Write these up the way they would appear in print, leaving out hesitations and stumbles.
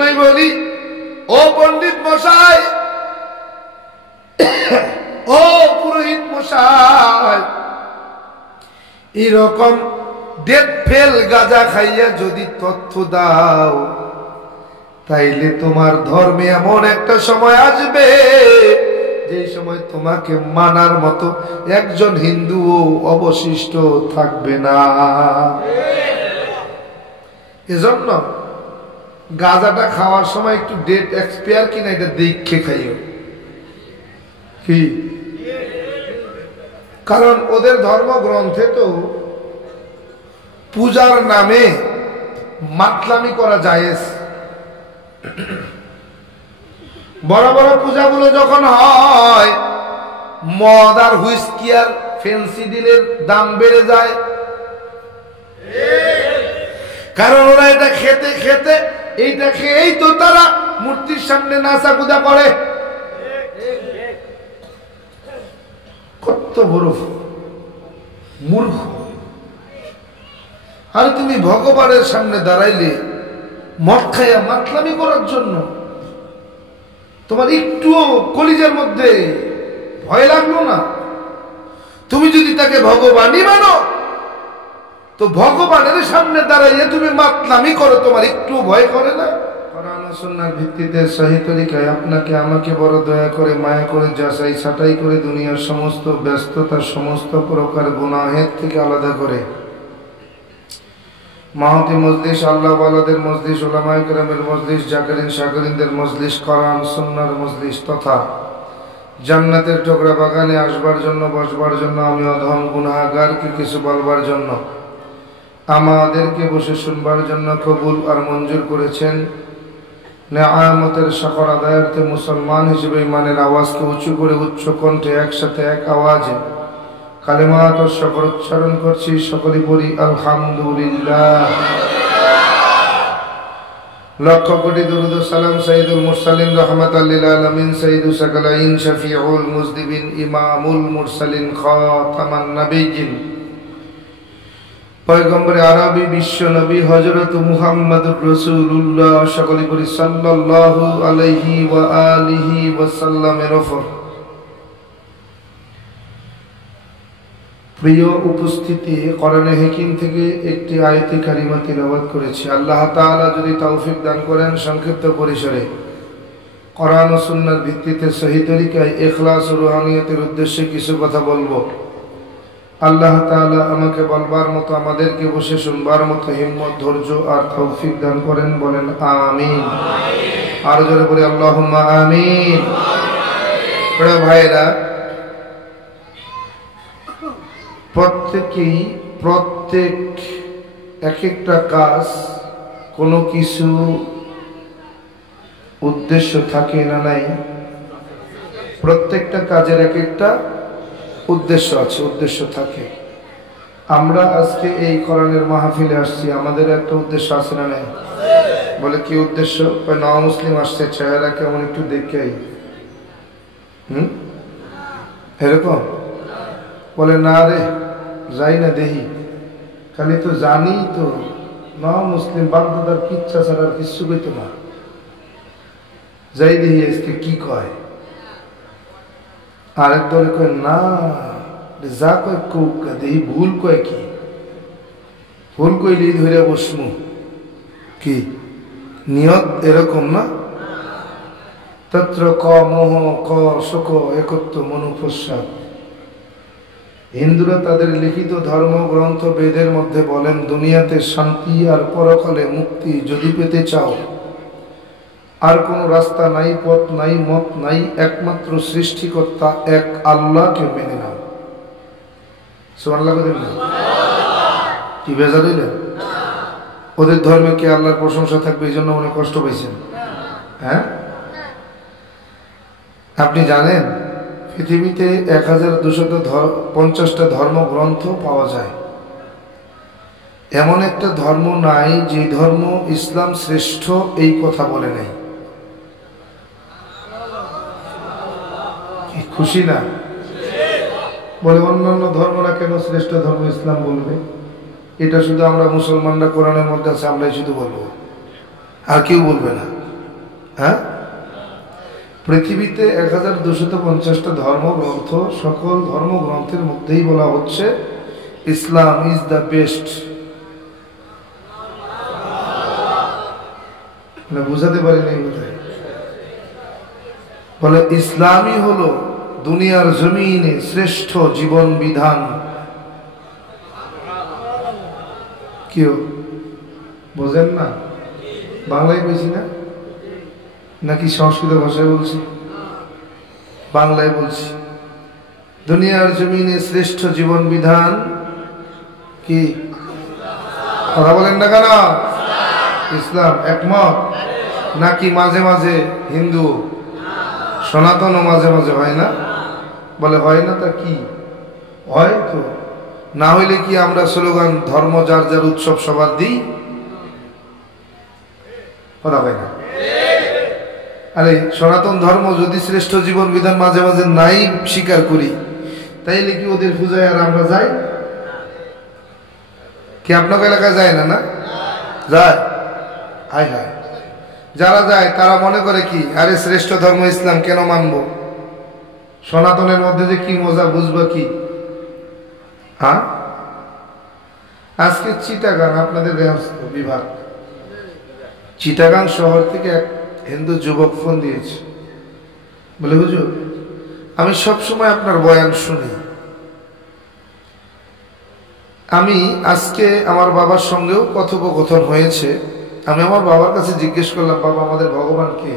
নাই বলি, ও পণ্ডিত মশাই, ও পুরোহিত মশাই, এরকম ডেট ফেল গাঁজা খাইয়া যদি তথ্য দাও, তাইলে তোমার ধর্মে এমন একটা সময় আসবে যে সময় তোমাকে মানার মতো একজন হিন্দু অবশিষ্ট থাকবে না। এজন্য গাঁজাটা খাওয়ার সময় একটু ডেট এক্সপায়ার কিনা এটা দেখে খাইও কি, কারণ ওদের ধর্মগ্রন্থে তো পূজার নামে মাতলামি করা জায়েজ। বড় বড় পূজাগুলো যখন হয়, মদ আর হুইস্কি আর ফেন্সিডিলের দাম বেড়ে যায়, কারণ ওরা এটা খেতে খেতে এইটা খেয়েই তো তারা মূর্তির সামনে নাচা কুদা করে। কত বড় মূর্খ! আরে তুমি ভগবানের সামনে দাঁড়াইলে মদ খাইয়া মাতলামি করার জন্য তোমার একটুও কলিজার মধ্যে ভয় লাগলো না? তুমি যদি তাকে ভগবানই মানো, তো ভগবানের সামনে দাঁড়াইয়া তুমি মাতলামি করো, তোমার একটু ভয় করে না? কোরআন ও সুন্নাহর ভিত্তিতে সহি তরিকায় আপনাকে আমাকে বড় দয়া করে মায়া করে যাচাই ছাঁটাই করে দুনিয়ার সমস্ত ব্যস্ততা, সমস্ত প্রকার গুনাহের থেকে আলাদা করে মাহতি মজলিস, আল্লাহ ওয়ালাদের মজলিস, উলামায়ে কেরামের মজলিস, জাকিরিন শাকিরিনদের মজলিস, কোরআন সুন্নাহর মজলিস তথা জান্নাতের টুকরা বাগানে আসবার জন্য, বসবার জন্য, আমি অধম গুনাহগারকে কিছু বলবার জন্য, আমাদেরকে বসে শুনবার জন্য কবুল আর মঞ্জুর করেছেন। নেয়ামতের শুকর আদায়ার্থে মুসলমান হিসেবে ইমানের আওয়াজকে উঁচু করে উচ্চ কণ্ঠে একসাথে এক আওয়াজে কালেমাত ও শুকর উচ্চারণ করছি। সকলে পড়ি আলহামদুলিল্লাহ। লক্ষ কোটি দুরূদ ও সালাম সাইয়্যিদুল মুরসালিন রাহমাতাল লিল আলামিন, সাইয়্যিদুস সাকালাইন, শফিউল মুজনিবিন, ইমামুল মুরসালিন, খাতামান নবিয়্যিন, পয়গম্বর আরবি, বিশ্ব নবী হযরত মুহাম্মদুর রাসূলুল্লাহ, সকলে পড়ি সাল্লাল্লাহু আলাইহি ওয়া আলিহি ওয়া সাল্লামের উপর। প্রিয় উপস্থিতি, কোরআনে হাকিম থেকে একটি আয়াতে কারিমা তিলাওয়াত করেছি। আল্লাহ তাআলা যদি তৌফিক দান করেন, সংক্ষিপ্ত পরিসরে কোরআন ও সুন্নাহর ভিত্তিতে সহি তরিকায় ইখলাস ও রুহানিয়তের উদ্দেশ্যে কিছু কথা বলবো। আল্লাহ তাআলা আমাকে বলবার মতো, আমাদেরকে বসে শুনবার মতো হিম্মত, ধৈর্য আর তৌফিক দান করেন। বলেন আমিন। আর জোরে বলি আল্লাহুম্মা আমিন। বড় ভাইরা, প্রত্যেকেই এক একটা কাজ, কোনো কিছু উদ্দেশ্য থাকে না নাই? প্রত্যেকটা কাজের এক একটা উদ্দেশ্য আছে, উদ্দেশ্য থাকে। আমরা আজকে এই কোরআনের মাহফিলে আসছি, আমাদের একটা উদ্দেশ্য আছে না নাই? বলে কি উদ্দেশ্য? নও মুসলিম আসছে, চেহারা কেমন একটু দেখেই এরকম বলে, না রে যাই না দেখি, খালি তো জানি তো নও মুসলিম বাগদাদার কিচ্ছা ছাড়া কিচ্ছু কইতো না, যাই দেখি আজকে কি কয়। আরেক দলে কয় না, যা কয় কোক দেখি, ভুল কয় কি, ভুল কইলেই ধরে বসমু কি, নিয়ত এরকম না? তত্র ক মোহ ক শোক একত্ব মনুপস্যাৎ। হিন্দুরা তাদের লিখিত ধর্মগ্রন্থ বেদের মধ্যে বলেন, দুনিয়াতে শান্তি আর পরকালে মুক্তি যদি পেতে চাও, আর কোন রাস্তা নাই, পথ নাই, মত নাই, একমাত্র সৃষ্টিকর্তা এক আল্লাহকে মেনে নাও। সুবহানাল্লাহ বলেন না? কি বেজা দিলেন? ওদের ধর্মে কি আল্লাহর প্রশংসা থাকবে এই জন্য অনেক কষ্ট পাইছেন? হ্যাঁ, আপনি জানেন পৃথিবীতে 1250টা ধর্মগ্রন্থ পাওয়া যায়। এমন একটা ধর্ম নাই যে ধর্ম ইসলাম শ্রেষ্ঠ এই কথা বলে নাই। খুশি না? বলে অন্যান্য ধর্মরা কেন শ্রেষ্ঠ ধর্ম ইসলাম বলবে? এটা শুধু আমরা মুসলমানরা কোরআনের মধ্যে আছে, আমরাই শুধু বলবো, আর কেউ বলবে না। হ্যাঁ, পৃথিবীতে 1250টা ধর্মগ্রন্থ, সকল ধর্মগ্রন্থের মধ্যেই বলা হচ্ছে ইসলাম ইজ দ্য বেস্ট। বুঝাতে পারিনি কোথায়? বলে ইসলামই হলো দুনিয়ার জমিনে শ্রেষ্ঠ জীবন বিধান। কেউ বোঝেন না? বাংলায় বলছি না নাকি সংস্কৃত ভাষায় বলছি? বাংলায় বলছি। দুনিয়ার জমিনে শ্রেষ্ঠ জীবন বিধান কি? কথা বলেন না কেন? ইসলাম। একমত নাকি মাঝে মাঝে হিন্দু সনাতনও মাঝে মাঝে হয় না? বলে হয় না, তা কি হয়? তো না হইলে কি আমরা স্লোগান ধর্ম যার যার উৎসব সবার দিই? কথা হয় না? আরে সনাতন ধর্ম যদি শ্রেষ্ঠ জীবন বিধান মাঝে মাঝে নাই স্বীকার করি, তাইলে কি ওদের পূজায় আর আমরা যাই? কি আপনার এলাকায় যায় না? না যায়? হায় হায়, যারা যায় তারা মনে করে কি আরে শ্রেষ্ঠ ধর্ম ইসলাম কেন মানবো, সনাতনের মধ্যে যে কি মজা বুঝবো কি? হ্যাঁ, আজকে চিটাগাং, আপনাদের বিভাগ চিটাগাং শহর থেকে এক হিন্দু যুবক ফোন দিয়েছে, বলে হুজুর আমি সবসময় আপনার বয়ান শুনি, আমি আজকে আমার বাবার সঙ্গেও কথোপকথন হয়েছে, আমি আমার বাবার কাছে জিজ্ঞেস করলাম বাবা আমাদের ভগবান কে?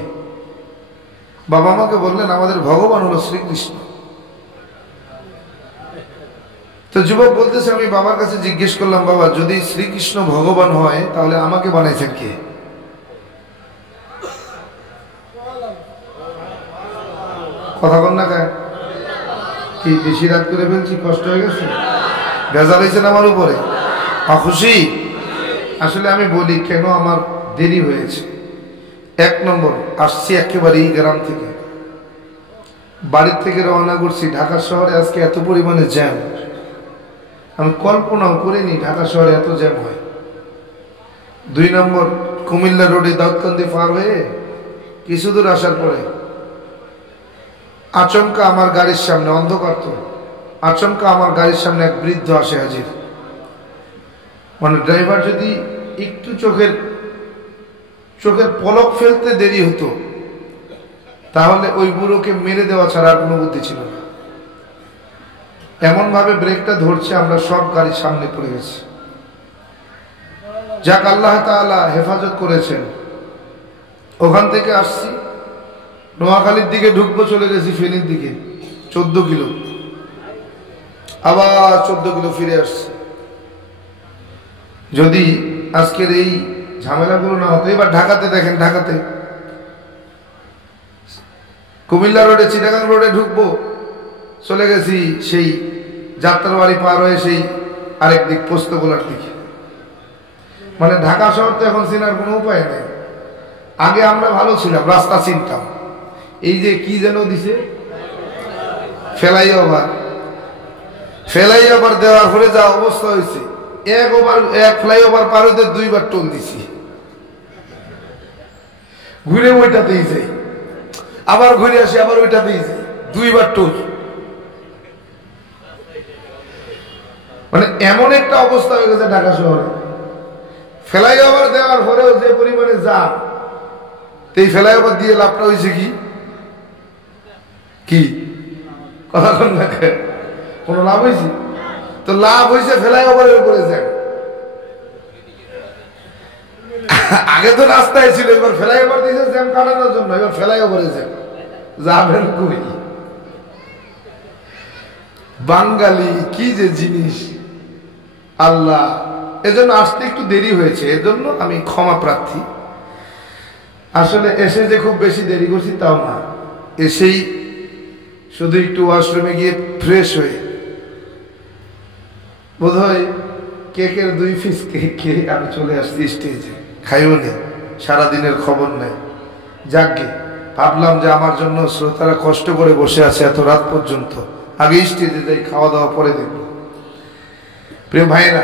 বাবা আমাকে বললেন আমাদের ভগবান হলো শ্রীকৃষ্ণ। তো যুবক বলতেছে আমি বাবার কাছে জিজ্ঞেস করলাম বাবা যদি শ্রীকৃষ্ণ ভগবান হয় তাহলে আমাকে বানাইছেন কে? কথা বল না কেন? কি বেশি রাত করে ফেলছি? কষ্ট হয়ে গেছে? বেজার হয়েছেন আমার উপরে? খুশি? আসলে আমি বলি কেন আমার দেরি হয়েছে। এক নম্বর, আসছি একেবারে এই গ্রাম থেকে, বাড়ির থেকে রওনা করছি ঢাকা শহরে, আজকে এত পরিমাণে জ্যাম আমি কল্পনাও করিনি ঢাকা শহরে এত জ্যাম হয়। দুই নম্বর, কুমিল্লা রোডে দাউদকান্দি পার হয়ে কিছু দূর আসার পরে আচমকা আমার গাড়ির সামনে, অন্ধকার তো, আচমকা আমার গাড়ির সামনে এক বৃদ্ধ আসে হাজির। মানে ড্রাইভার যদি একটু চোখের পলক ফেলতে দেরি হতো তাহলে ওই বুড়োকে মেরে দেওয়া ছাড়া আর কোনো বুদ্ধি ছিল না। এমন ভাবে ব্রেকটা ধরছে আমরা সব গাড়ির সামনে পড়ে গেছি। যাক আল্লাহ তাআলা হেফাজত করেছেন। ওখান থেকে আসছি নোয়াখালীর দিকে ঢুকবো, চলে গেছি ফেনীর দিকে 14 কিলো, আবার 14 কিলো ফিরে আসছি। যদি আজকের এই ঝামেলাগুলো না হতো, এবার ঢাকাতে দেখেন, ঢাকাতে কুমিল্লা রোডে চিটাগাং রোডে ঢুকবো, চলে গেছি সেই যাত্রাবাড়ি পার হয়ে সেই আরেক দিক পোস্তগোলার দিকে। মানে ঢাকা শহর তো এখন চেনার কোনো উপায় নেই। আগে আমরা ভালো ছিলাম, রাস্তা চিনতাম। এই যে কি যেন দিছে ফ্লাইওভার দেওয়ার পরে যা অবস্থা হয়েছে, এক ফ্লাইওভার পার হইতে 2 বার টোল দিছি, ঘুরে ওইটাতেই যাই, আবার ঘুরে আসি, আবার ওইটাতেই যাই, 2 বার টোল। মানে এমন একটা অবস্থা হয়ে গেছে ঢাকা শহরে। ফ্লাইওভার দেওয়ার পরেও যে পরিমাণে জ্যাম, এই ফ্লাইওভার দিয়ে লাভটা হয়েছে কি কথা বল না, কোনো লাভ হয়েছে? তো লাভ হয়েছে ফ্লাইওভারের উপরে জ্যাম। আগে তো রাস্তায় ছিল, এবার ফ্লাইওভার দিয়েছে জ্যাম কাটানোর জন্য, এবার ফ্লাইওভারে জ্যাম। যাবেন কই? বাঙালি কি যে জিনিস আল্লাহ। এজন্য আসতে একটু দেরি হয়েছে, এজন্য আমি ক্ষমা প্রার্থী। আসলে এসে যে খুব বেশি দেরি করছি তাও না, এসেই শুধু একটু ওয়াশরুমে গিয়ে ফ্রেশ হয়ে বোধহয় কেকের 2 পিস কেক খেয়ে আমি চলে আসছি স্টেজে। খাইও নি, সারাদিনের খবর নেই। যাকগে, ভাবলাম যে আমার জন্য শ্রোতারা কষ্ট করে বসে আছে এত রাত পর্যন্ত, আগে স্টেজে যাই, খাওয়া দাওয়া পরে দেখব। প্রিয় ভাইরা,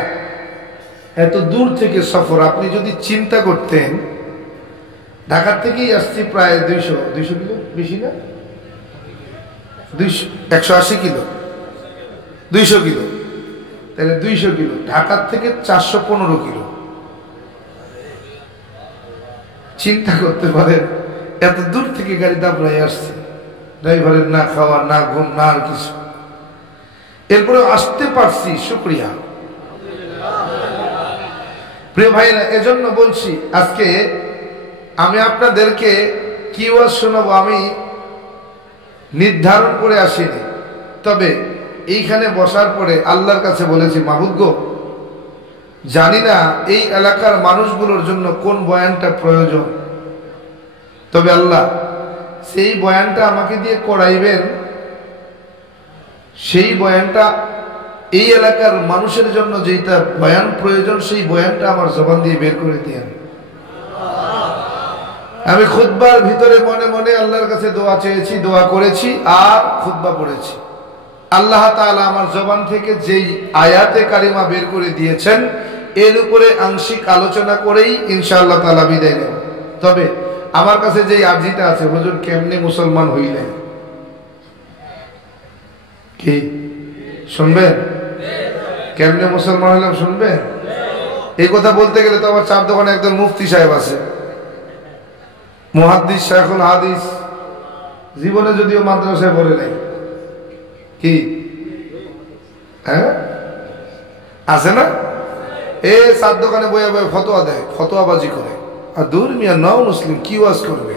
এত দূর থেকে সফর, আপনি যদি চিন্তা করতেন ঢাকার থেকেই আসছি প্রায় 200 কিলো, বেশি না, 180 কিলো, 200 কিলো, তাহলে 200 কিলো ঢাকার থেকে 415 কিলো। চিন্তা করতে পারেন, এত দূর থেকে গাড়ি দাবড়াই আসছে, ড্রাইভারের না খাওয়া না ঘুম না আর কিছু, এরপরে আসতে পারছি, শুকরিয়া। প্রিয় ভাইরা, এজন্য বলছি আজকে আমি আপনাদেরকে কি ওয়াজ শোনাবো আমি নির্ধারণ করে আসিনি, তবে এইখানে বসার পরে আল্লাহর কাছে বলেছি, মাহবুদ গো, জানি না এই এলাকার মানুষগুলোর জন্য কোন বয়ানটা প্রয়োজন, তবে আল্লাহ সেই বয়ানটা আমাকে দিয়ে করাইবেন, সেই বয়ানটা এই এলাকার মানুষের জন্য যেটা বয়ান প্রয়োজন সেই বয়ানটা আমার জবান দিয়ে বের করে দিয়েন। আমি খুতবার ভিতরে মনে মনে আল্লাহর কাছে দোয়া চেয়েছি, দোয়া করেছি আর খুতবা পড়েছি। আল্লাহ তাআলা আমার জবান থেকে যেই আয়াতে কারিমা বের করে দিয়েছেন এর উপরে আংশিক আলোচনা করেই ইনশাআল্লাহ তাআলা বিদায় নেব। তবে আমার কাছে যে আরজিটা আছে, হুজুর কেমনে মুসলমান হইলেন, কি শুনবেন? কেমনে মুসলমান হইলাম শুনবেন? এই কথা বলতে গেলে তো আমার চার দোকানে একজন মুফতি সাহেব আছে, মুহাদ্দিস শাইখুল হাদিস, জীবনে যদিও মাদ্রাসায় পড়ে নাই, কি হ্যাঁ আছে না? এ চার দোকানে বইয়া বইয়া ফতোয়া দেয়, ফতোয়াবাজি করে, আর দূর মিয়া নও মুসলিম কি ওয়াজ করবে,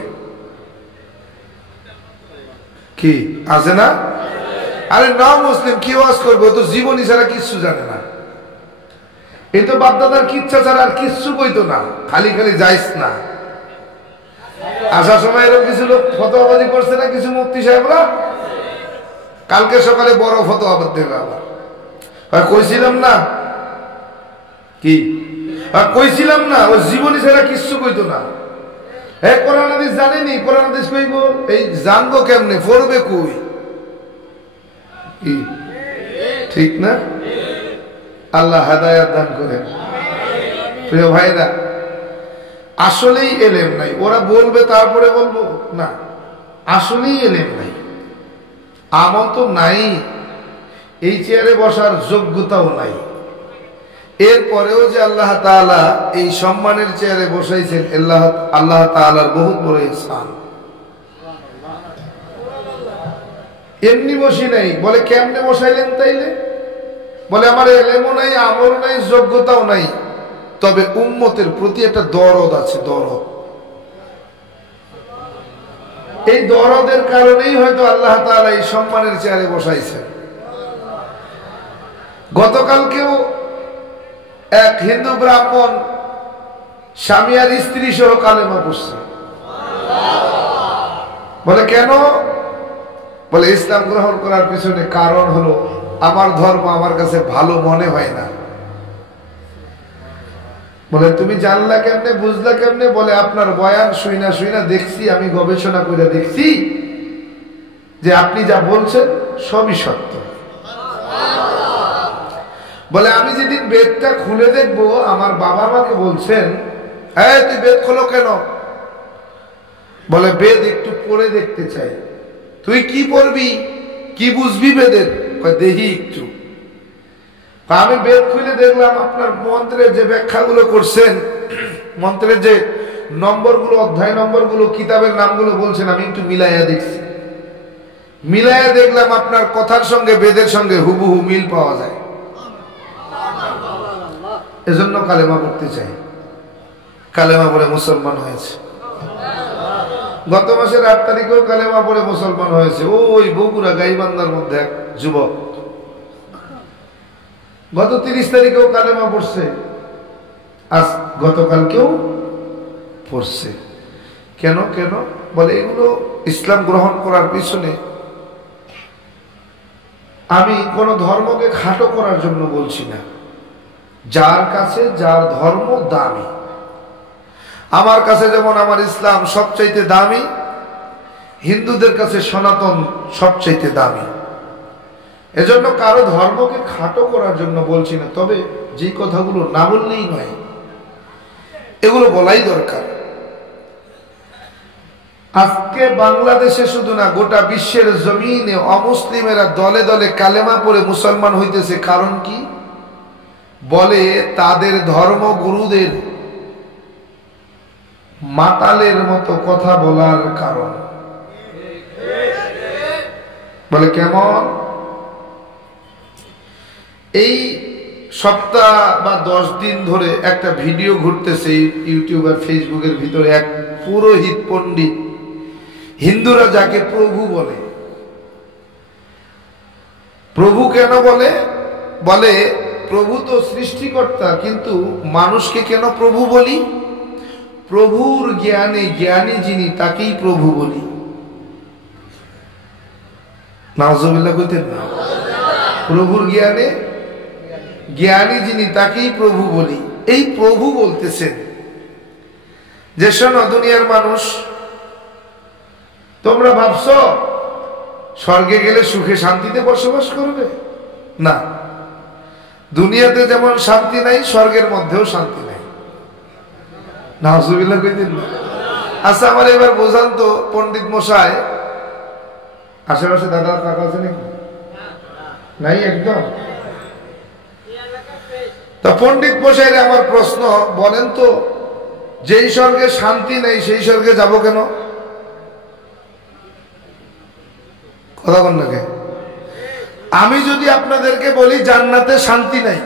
কি আছে না? আরে নও মুসলিম কি ওয়াজ করবে, ও তো জীবনী ছাড়া কিচ্ছু জানে না, এই তো বাপদাদার কিচ্ছা ছাড়া আর কিচ্ছু কইতো না, খালি খালি যাইস না। আসার সময় এরকম কিছু লোক ফতোয়াবাজি করছে না, কিছু মুফতি সাহেবরা, কালকে সকালে বড় ফতোয়াবাদ দেবে আবার, কইছিলাম না, কি কইছিলাম না, ও জীবনী ছাড়া কিচ্ছু কইতো না। হ্যাঁ, কোরআন হাদিস জানেনি, কোরআন হাদিস কইব, এই জানবো কেমনে, পড়বে কই, কি ঠিক না? আল্লাহ হেদায়েত দান করেন। প্রিয় ভাইরা, আসলেই এলেম নাই, ওরা বলবে তারপরে বলবো না, আসলেই এলেম নাই, আমল তো নাই, এই চেয়ারে বসার যোগ্যতাও নাই, এরপরেও যে আল্লাহ তাআলা এই সম্মানের চেয়ারে বসাইছেন, আল্লাহ তাআলার বহুত বড় ইহসান। এমনি বসি নাই, বলে কেমনে বসাইলেন তাইলে? বলে আমার এলেমও নাই, আমল নাই, যোগ্যতাও নাই, তবে উম্মতের প্রতি একটা দরদ আছে, দরদ। এই দরদের কারণেই হয়তো আল্লাহ তাআলা এই সম্মানের চেয়ারে বসাইছেন। গতকালকেও এক হিন্দু ব্রাহ্মণ স্বামী আর স্ত্রী সহ কালেমা পড়ছে। বলে কেন? বলে ইসলাম গ্রহণ করার পিছনে কারণ হলো আমার ধর্ম আমার কাছে ভালো মনে হয় না। বলে তুমি জানলা কেমনে, বুঝলা কেমনে? বলে আপনার বয়ান শুইনা শুইনা দেখছি, আমি গবেষণা করে দেখছি যে আপনি যা বলছেন সবই সত্য। বলে আমি যেদিন বেদটা খুলে দেখবো, আমার বাবা আমাকে বলছেন, হ্যাঁ তুই বেদ খোলো কেন? বলে বেদ একটু পড়ে দেখতে চাই। তুই কি পড়বি, কি বুঝবি বেদের? দেখি একটু। আমি বেদ খুলে দেখলাম আপনার মন্ত্রের যে ব্যাখ্যাগুলো করছেন, মন্ত্রের যে নম্বরগুলো, অধ্যায় নম্বরগুলো, কিতাবের নামগুলো বলছেন, আমি একটু মিলাইয়া দেখছি। মিলাইয়া দেখলাম আপনার কথার সঙ্গে বেদের সঙ্গে হুবহু মিল পাওয়া যায়। এজন্য কালেমা পড়তে চাই। কালেমা পড়ে মুসলমান হয়েছে। গত মাসের 8 তারিখেও কালেমা পড়ে মুসলমান হয়েছে ওই বগুড়া গাইবান্ধার মধ্যে এক যুবক। গত 30 তারিখেও কালেমা পড়ছে, আজ গতকালকেও পড়ছে। কেন কেন? বলে এগুলো ইসলাম গ্রহণ করার পিছনে আমি কোন ধর্মকে খাটো করার জন্য বলছি না। যার কাছে যার ধর্ম দামি, আমার কাছে যেমন আমার ইসলাম সবচাইতে দামি, হিন্দুদের কাছে সনাতন সবচাইতে দামি। এজন্য কারো ধর্মকে খাটো করার জন্য বলছি না, তবে যে কথাগুলো না বললেই নয়, এগুলো বলাই দরকার। আজকে বাংলাদেশে শুধু না, গোটা বিশ্বের জমিনে অমুসলিমেরা দলে দলে কালেমা পড়ে মুসলমান হইতেছে। কারণ কি? বলে তাদের ধর্মগুরুদের মাতালের মতো কথা বলার কারণ। বলে কেমন? এই সপ্তাহ বা 10 দিন ধরে একটা ভিডিও ঘুরতেছে ইউটিউব আর ফেসবুকের ভিতরে। এক পুরোহিত পণ্ডিত, হিন্দুরা যাকে প্রভু বলে, প্রভু কেন বলে? বলে প্রভু তো সৃষ্টিকর্তা, কিন্তু মানুষকে কেন প্রভু বলি? প্রভুর জ্ঞানে জ্ঞানী যিনি তাকেই প্রভু বলি। নাউজুবিল্লাহ কইতেন না? প্রভুর জ্ঞানে জ্ঞানী যিনি তাকেই প্রভু বলি। এই প্রভু বলতেছেন যে শোনো দুনিয়ার মানুষ, তোমরা ভাবছো স্বর্গে গেলে সুখে শান্তিতে বসবাস করবে? না, দুনিয়াতে যেমন শান্তি নাই, স্বর্গের মধ্যেও শান্তি নাই। নাউজুবিল্লাহ কইতেন না? আচ্ছা, আমার এবার বোঝান তো পণ্ডিত মশাই, আশেপাশে দাদা কাকা আছে নাকি? নাই একদম। তা পণ্ডিত মশাইরে আমার প্রশ্ন, বলেন তো যেই স্বর্গে শান্তি নেই সেই স্বর্গে যাব কেন? কথা বল না কে? আমি যদি আপনাদেরকে বলি জান্নাতে শান্তি নাই,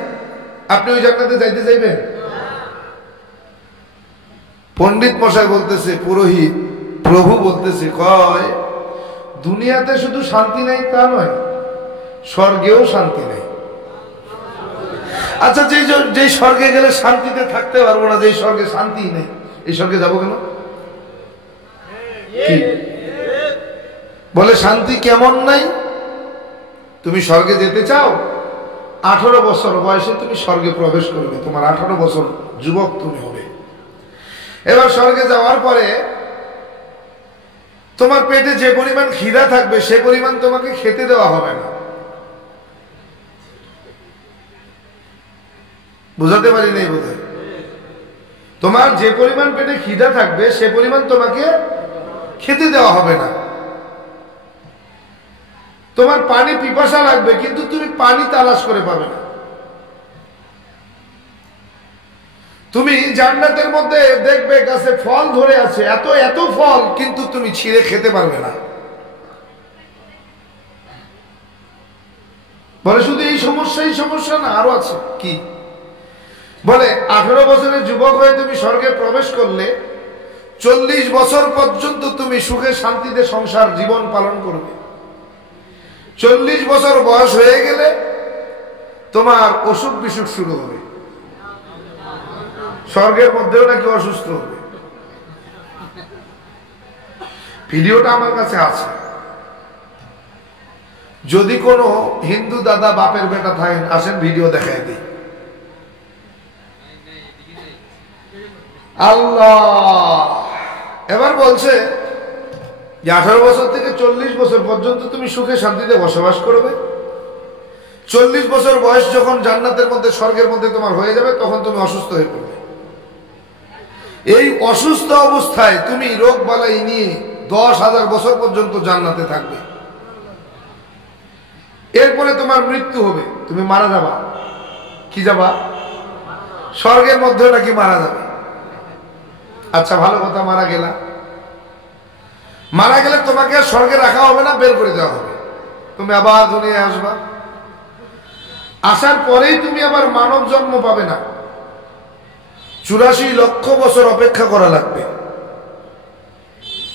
আপনি ওই জান্নাতে যাইতে চাইবেন? পণ্ডিত মশাই বলতেছে, পুরোহিত প্রভু বলতেছে, কয় দুনিয়াতে শুধু শান্তি নাই তা নয়, স্বর্গেও শান্তি নেই। আচ্ছা, যে স্বর্গে গেলে শান্তিতে থাকতে পারবো না, যে স্বর্গে শান্তি নেই, এই স্বর্গে যাবো কেন? বলে শান্তি কেমন নাই? তুমি স্বর্গে যেতে চাও, 18 বছর বয়সে তুমি স্বর্গে প্রবেশ করবে, তোমার 18 বছর যুবক তুমি হবে। এবার স্বর্গে যাওয়ার পরে তোমার পেটে যে পরিমাণ খিদা থাকবে সে পরিমাণ তোমাকে খেতে দেওয়া হবে না। বুঝাতে পারি নাই বোধ হয়? তোমার যে পরিমাণ পেটে খিদা থাকবে সে পরিমাণ তোমাকে খেতে দেওয়া হবে না। তোমার পানি পিপাসা লাগবে, কিন্তু তুমি পানি তালাশ করে পাবে না। তুমি জান্নাতের মধ্যে দেখবে গাছে ফল ধরে আছে, এত এত ফল, কিন্তু তুমি ছিঁড়ে খেতে পারবে না। বলে শুধু এই সমস্যা না, আরো আছে। কি? বলে 18 বছরের যুবক হয়ে তুমি স্বর্গে প্রবেশ করলে 40 বছর পর্যন্ত তুমি সুখে শান্তিতে সংসার জীবন পালন করবে। 40 বছর বয়স হয়ে গেলে তোমার অসুখ বিসুখ শুরু হবে। স্বর্গের মধ্যেও নাকি অসুস্থ হবে। ভিডিওটা আমার কাছে আছে, যদি কোনো হিন্দু দাদা বাপের বেটা থাকেন আসেন ভিডিও দেখায় দিই। আল্লাহ এবার বলছে যে 18 বছর থেকে 40 বছর পর্যন্ত তুমি সুখে শান্তিতে বসবাস করবে। 40 বছর বয়স যখন জান্নাতের মধ্যে স্বর্গের মধ্যে তোমার হয়ে যাবে, তখন তুমি অসুস্থ হয়ে পড়বে। এই অসুস্থ অবস্থায় তুমি রোগ বালাই নিয়ে 10,000 বছর পর্যন্ত জান্নাতে থাকবে। এরপরে তোমার মৃত্যু হবে, তুমি মারা যাবা। কি যাবা? স্বর্গের মধ্যে নাকি মারা যাবে। আচ্ছা ভালো কথা, মারা গেলে তোমাকে স্বর্গে রাখা হবে না, বের করে দেওয়া হবে। তুমি আবার দুনিয়ায় আসবা। আসার পরেই তুমি আবার মানব জন্ম পাবে না, 84 লক্ষ বছর অপেক্ষা করা লাগবে।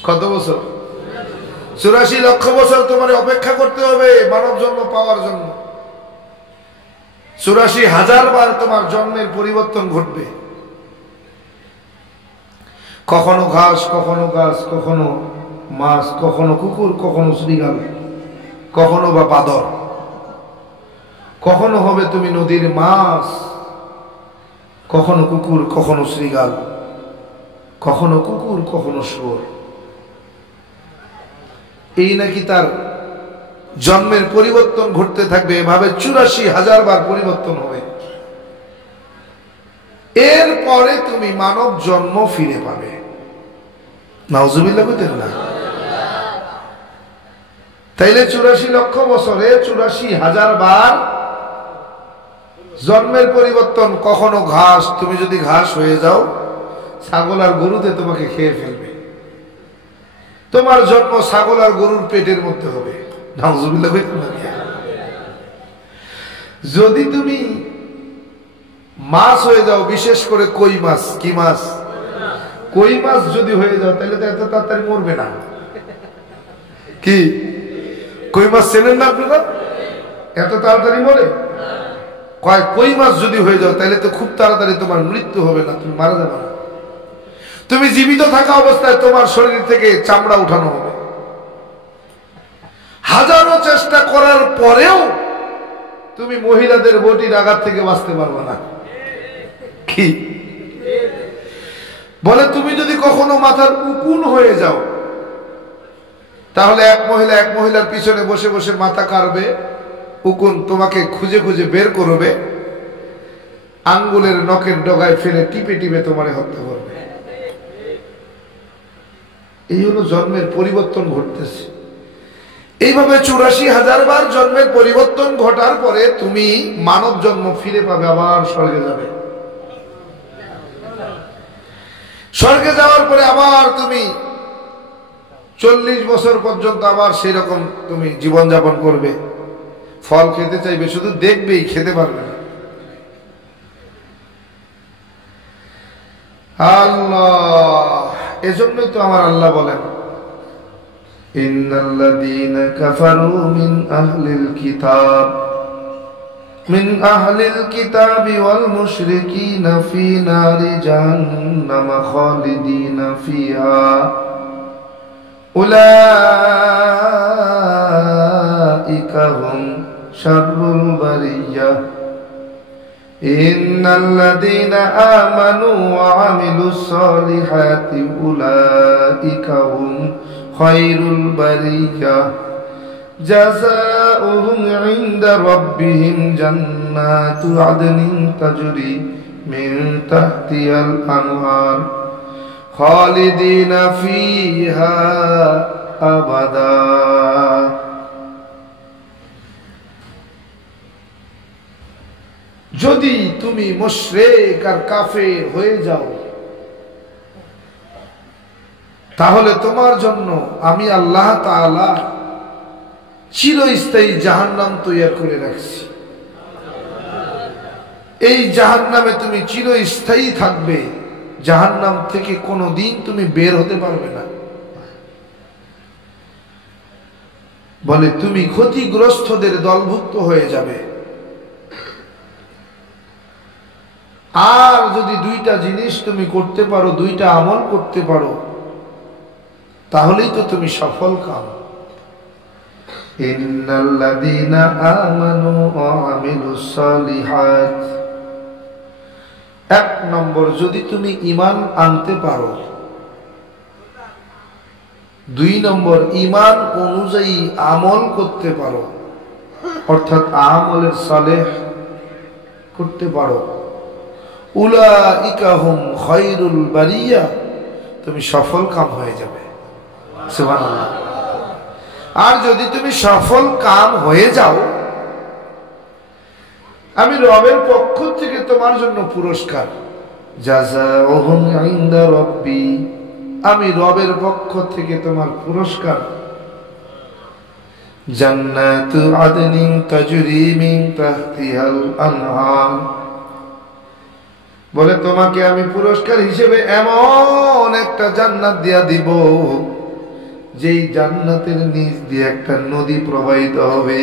কত বছর? 84 লক্ষ বছর তোমার অপেক্ষা করতে হবে মানব জন্ম পাওয়ার জন্য। 84,000 বার তোমার জন্মের পরিবর্তন ঘটবে। কখনো ঘাস, কখনো গাছ, কখনো মাছ, কখনো কুকুর, কখনো শ্রীগাল, কখনো বা বাদর, কখনো হবে তুমি নদীর মাছ, কখনো কুকুর, কখনো শ্রীগাল, কখনো কুকুর, কখনো শুয়োর। এই নাকি তার জন্মের পরিবর্তন ঘটতে থাকবে। এভাবে 84,000 বার পরিবর্তন হবে। এরপরে তুমি মানব জন্ম ফিরে পাবে। নাউজুবিল্লাহ কইতেন না? তাইলে 84 লক্ষ বছরে 84,000 বার জন্মের পরিবর্তন। কখনো ঘাস, তুমি যদি ঘাস হয়ে যাও, ছাগল আর গরুতে তোমাকে খেয়ে ফেলবে। তোমার জন্ম ছাগল আর গরুর পেটের মধ্যে হবে। নাউজুবিল্লাহ কইতেন না? যদি তুমি মাছ হয়ে যাও, বিশেষ করে কই মাছ, কি মাছ? কই মাছ যদি হয়ে যাও, তাহলে তো এত তাড়াতাড়ি মরবে না। কি কই মাছ চেনেন না আপনারা? এত তাড়াতাড়ি মরে? কই মাছ যদি হয়ে যাও, তাহলে তো খুব তাড়াতাড়ি তোমার মৃত্যু হবে না, তুমি মারা যাবে না। তুমি জীবিত থাকা অবস্থায় তোমার শরীর থেকে চামড়া উঠানো হবে। হাজারো চেষ্টা করার পরেও তুমি মহিলাদের বটির আঘাত থেকে বাঁচতে পারবে না। কি বলে, তুমি যদি কখনো মাথার উকুন হয়ে যাও, তাহলে এক মহিলার পিছনে বসে বসে মাথা কাটবে, উকুন তোমাকে খুঁজে খুঁজে বের করবে, আঙ্গুলের নখের ডগায় ফেলে টিপে টিপে তোমারে হত্যা করবে। এই হলো জন্মের পরিবর্তন ঘটতেছে। এইভাবে 84,000 বার জন্মের পরিবর্তন ঘটার পরে তুমি মানব জন্ম ফিরে পাবে, আবার স্বর্গে যাবে। স্বর্গে যাওয়ার পরে আবার তুমি 40 বছর পর্যন্ত আবার সেই রকম তুমি জীবন যাপন করবে। ফল খেতে চাইবে, শুধু দেখবেই, খেতে পারবে না। আল্লাহ, এজন্যই তো আমার আল্লাহ বলেন, ইন্নাল্লাযীনা কাফারু মিন আহলিল কিতাবি ওয়াল মুশরিকিনা ফী নারি জাহান্নাম খালিদিনা ফিহা উলাইকা হুম শাররুল বারিয়াহ ইন্নাল্লাযীনা আমানু ওয়া আমিলুস সালিহাতি উলাইকা হুম খায়রুল বারিয়াহ জাযাউহুম ইনদা রাব্বিহিম জান্নাতু আদনিন তাজরি মিন তাহতিহাল আনহার খালিদিনা ফিহা আবাদা। যদি তুমি মুশরিক আর কাফের হয়ে যাও, তাহলে তোমার জন্য আমি আল্লাহ তাআলা চিরস্থায়ী জাহান্নাম তৈরি করে রাখছি। এই জাহান্নামে তুমি চিরস্থায়ী থাকবে, জাহান্নাম থেকে কোনোদিন তুমি বের হতে পারবে না। বলে তুমি ক্ষতিগ্রস্তদের দলভুক্ত হয়ে যাবে। আর যদি দুইটা জিনিস তুমি করতে পারো, দুইটা আমল করতে পারো, তাহলেই তো তুমি সফল কাম। ইন্নাল্লাযীনা আমানু ওয়া আমিলুস সালিহাত, এক নম্বর, যদি তুমি ঈমান আনতে পারো। 2 নম্বর, ঈমান অনুযায়ী আমল করতে পারো, অর্থাৎ আমলের সালেহ করতে পারো। উলাইকা হুম খায়রুল বারিয়া, তুমি সফল কাম হয়ে যাবে। সুবহানাল্লাহ। আর যদি তুমি সফল কাম হয়ে যাও, আমি রবের পক্ষ থেকে তোমার জন্য পুরস্কার, জাযাউহুম ইনদা রাব্বি, আমি রবের পক্ষ থেকে তোমার পুরস্কার, জান্নাতু আদনিন তাজরি মিন তাহতিহাল আনহার, বলে তোমাকে আমি পুরস্কার হিসেবে এমন একটা জান্নাত দিয়া দিব, যেই জান্নাতের নিচ দিয়ে একটা নদী প্রবাহিত হবে।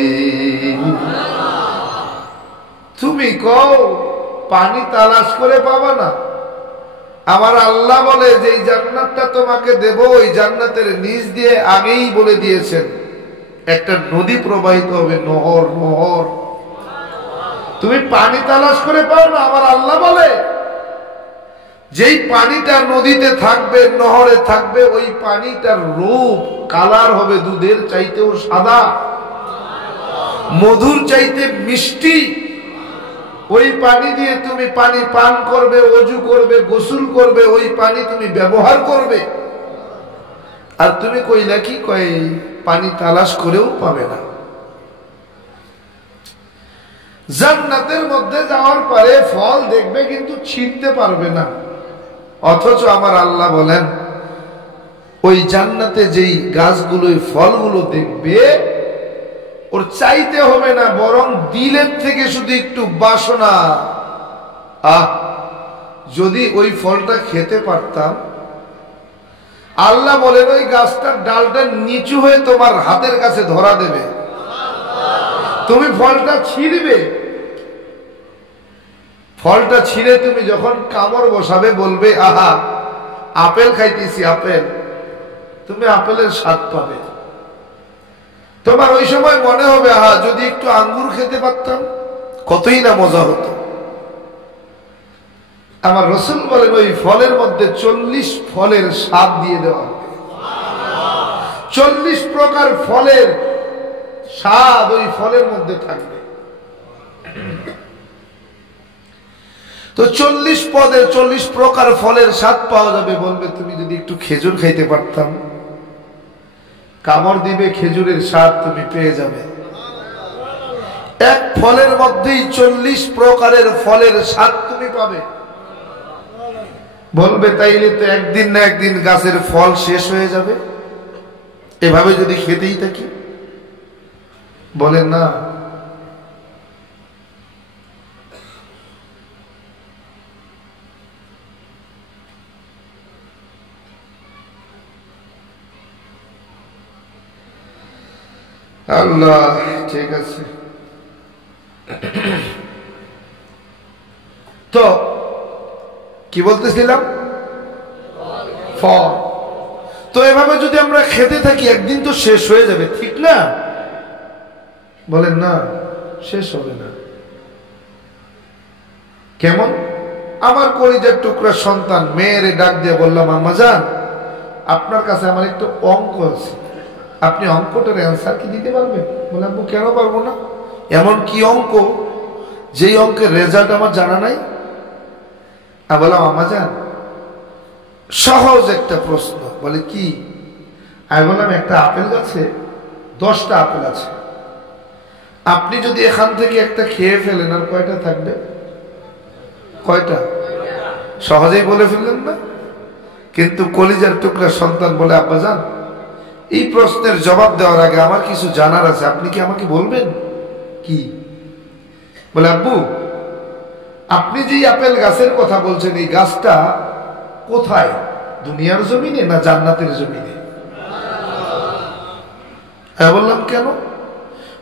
তুমি কও পানি তালাশ করে পাবা না, আমার আল্লাহ বলে যে এই জান্নাতটা তোমাকে দেব, ওই জান্নাতের নিচ দিয়ে আগেই বলে দিয়েছেন একটা নদী প্রবাহিত হবে, নহর নহর। তুমি পানি তালাশ করে পাও না, আমার আল্লাহ বলে যেই পানিটা নদীতে থাকবে, নহরে থাকবে, ওই পানিটার রূপ কালার হবে দুধের চাইতেও সাদা, মধুর চাইতে মিষ্টি। ওই পানি দিয়ে তুমি পানি পান করবে, ওযু করবে, গোসল করবে, ওই পানি তুমি ব্যবহার করবে। আর তুমি কইলা কি কয় পানি তালাশ করেও পাবে না। জান্নাতের মধ্যে যাওয়ার পরে ফল দেখবে কিন্তু ছিঁড়তে পারবে না। অথচ আমার আল্লাহ বলেন ওই জান্নাতে যেই গাছগুলো ফলগুলো দেখবে ওর চাইতে হবে না, বরং দিলের থেকে শুধু একটু বাসনা, যদি ওই ফলটা খেতে পারতাম। আল্লাহ বলেন ওই গাছটার ডালটা নিচু হয়ে তোমার হাতের কাছে ধরা দেবে, তুমি ফলটা ছিঁড়বে, ফলটা ছিঁড়ে তুমি যখন কামড় বসাবে বলবে আহা আপেল খাইতেছি আপেল, তুমি আপেলের স্বাদ পাবে। তোমার ওই সময় মনে হবে আহা যদি একটু আঙ্গুর খেতে পারতাম কতই না মজা হতো। আমার রাসূল বলেন ওই ফলের মধ্যে 40 ফলের স্বাদ দিয়ে দেওয়া হবে, 40 প্রকার ফলের স্বাদ ওই ফলের মধ্যে থাকবে। তো 40 প্রকার ফলের স্বাদ পাওয়া যাবে। বলবে তুমি যদি একটু খেজুর খাইতে পারতাম, কামড় দিবে খেজুরের স্বাদ তুমি পেয়ে যাবে। এক ফলের মধ্যেই 40 প্রকারের ফলের স্বাদ তুমি পাবে। বলবে তাইলে তো একদিন না একদিন গাছের ফল শেষ হয়ে যাবে এভাবে যদি খেতেই থাকি। বলেন না, আল্লাহ ঠিক আছে। তো কি বলতেছিলাম, ফল। তো এভাবে যদি আমরা খেতে থাকি একদিন তো শেষ হয়ে যাবে, ঠিক না? বলেন না, শেষ হবে না। কেমন? আমার কলিজার টুকরা সন্তান মেয়েরে ডাক দিয়ে বললাম আম্মা জান আপনার কাছে আমার একটু অঙ্ক আছে, আপনি অঙ্কটার অ্যান্সার কি দিতে পারবেন? বলে আব্বু কেন পারবো না, এমন কি অঙ্ক যেই অঙ্কের রেজাল্ট আমার জানা নাই? আমি বললাম আম্মা জান সহজ একটা প্রশ্ন। বলে কি? আমি বললাম একটা আপেল গাছে 10টা আপেল আছে, আপনি যদি এখান থেকে একটা খেয়ে ফেলেন আর কয়টা থাকবে? কয়টা? সহজেই বলে ফেললেন না? কিন্তু কলিজার টুকরা সন্তান বলে আব্বা জান এই প্রশ্নের জবাব দেওয়ার আগে আমার কিছু জানার আছে, আপনি কি আমাকে বলবেন? কি? বলে আব্বু আপনি যে আপেল গাছের কথা বলছেন এই গাছটা কোথায়, দুনিয়ার জমিনে না জান্নাতের জমিনে? হ্যাঁ বললাম কেন?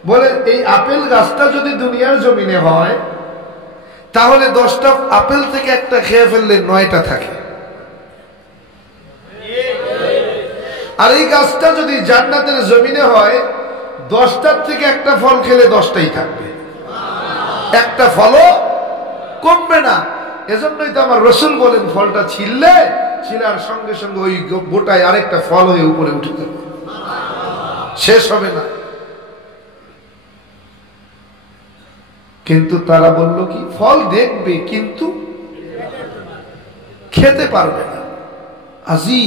বলে এই আপেল গাছটা যদি দুনিয়ার জমিনে হয় তাহলে 10টা আপেল থেকে একটা খেয়ে ফেললে 9টা থাকে, আর এই গাছটা যদি জান্নাতের জমিনে হয় 10টার থেকে একটা ফল খেলে 10টাই থাকবে, একটা ফলও কমবে না। এজন্যই তো আমার রাসূল বলেন ফলটা ছিলার সঙ্গে সঙ্গে ওই গোটায় আরেকটা ফল হয়ে উপরে উঠে যাবে, শেষ হবে না। কিন্তু তারা বলল কি ফল দেখবে কিন্তু খেতে পারবে না। আজি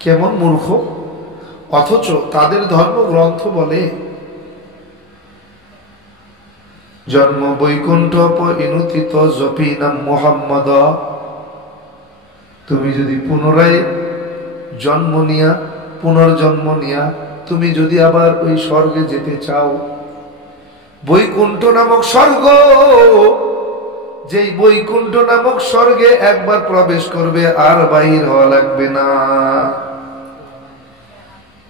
কেমন মূর্খ! অথচ তাদের ধর্মগ্রন্থ বলে জন্ম বৈকুণ্ঠ পরিণতিত জপি নাম মুহাম্মদ। তুমি যদি পুনরায় পুনর্জন্ম নিয়া তুমি যদি আবার ওই স্বর্গে যেতে চাও, বৈকুণ্ঠ নামক স্বর্গ, যেই বৈকুণ্ঠ নামক স্বর্গে একবার প্রবেশ করবে আর বাহির হওয়া লাগবে না।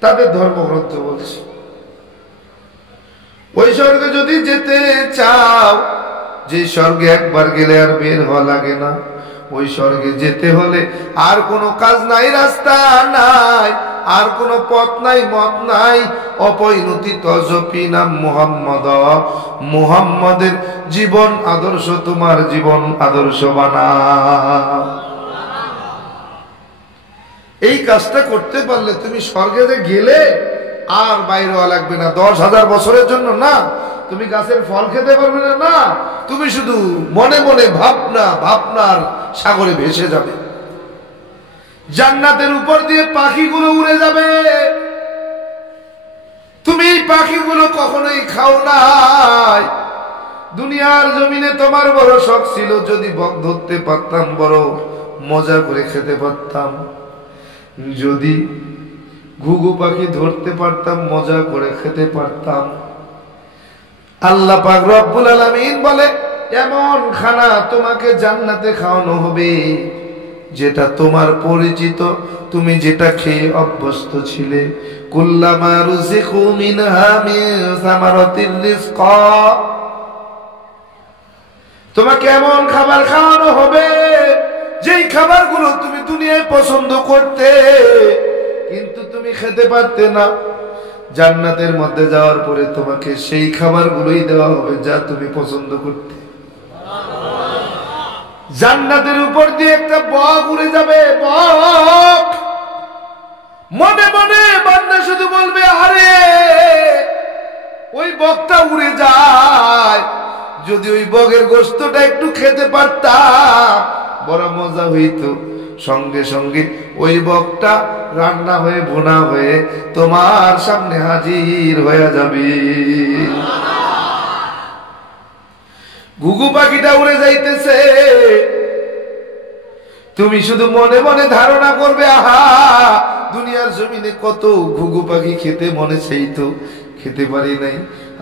তাদের ধর্মগ্রন্থ বলছে ওই স্বর্গে যদি যেতে চাও, যে স্বর্গে একবার গেলে আর বের হওয়া লাগে না, ওই স্বর্গে যেতে হলে আর কোনো কাজ নাই, রাস্তা নাই, আর কোনো পথ নাই, মত নাই, অপরিণতিত জপি নাম মুহাম্মদ। মুহাম্মদের জীবন আদর্শ তোমার জীবন আদর্শ বানাও। এই কাজটা করতে পারলে তুমি স্বর্গে গেলে আর বাইরে হওয়া লাগবে না, 10,000 বছরের জন্য না। তুমি গাছের ফল খেতে পারবে না, না, তুমি শুধু মনে মনে ভাবনার সাগরে ভেসে যাবে। জান্নাতের উপর দিয়ে পাখিগুলো উড়ে যাবে। তুমি এই পাখিগুলো কখনোই খাও নাই। দুনিয়ার জমিনে তোমার বড় শখ ছিল, যদি বক ধরতে পারতাম বড় মজা করে খেতে পারতাম, যদি ঘুঘু পাখি ধরতে পারতাম মজা করে খেতে পারতাম। আল্লাহ পাক রব্বুল আলামিন বলে, এমন খানা তোমাকে জান্নাতে খাওয়ানো হবে যেটা তোমার পরিচিত, তুমি যেটা খেয়ে অভ্যস্ত ছিলে। কুল্লামা রুজিকু মিনহা মিন সামারাতির রিজকা, তোমাকে এমন খাবার খাওয়ানো হবে যেই খাবারগুলো তুমি দুনিয়ায় পছন্দ করতে কিন্তু তুমি খেতে পারতে না। জান্নাতের মধ্যে যাওয়ার পরে তোমাকে সেই খাবারগুলোই দেওয়া হবে যা তুমি পছন্দ করতে। জান্নাতের উপর দিয়ে একটা বক উড়ে যাবে, বক। মনে মনে বান্দা শুধু বলবে, আরে ওই বকটা উড়ে যায়, যদি ওই বকের গোশতটা একটু খেতে পারতাম বড় মজা হইতো। সঙ্গে সঙ্গে ওই বকটা রান্না হয়ে ভুনা হয়ে তোমার সামনে হাজির হয়ে যাবে। ঘুঘু পাখিটা উড়ে যাইতেছে, তুমি শুধু মনে মনে ধারণা করবে, আহা দুনিয়ার জমিনে কত ঘুঘু পাখি খেতে মনে চাইতো, খেতে পারি নাই।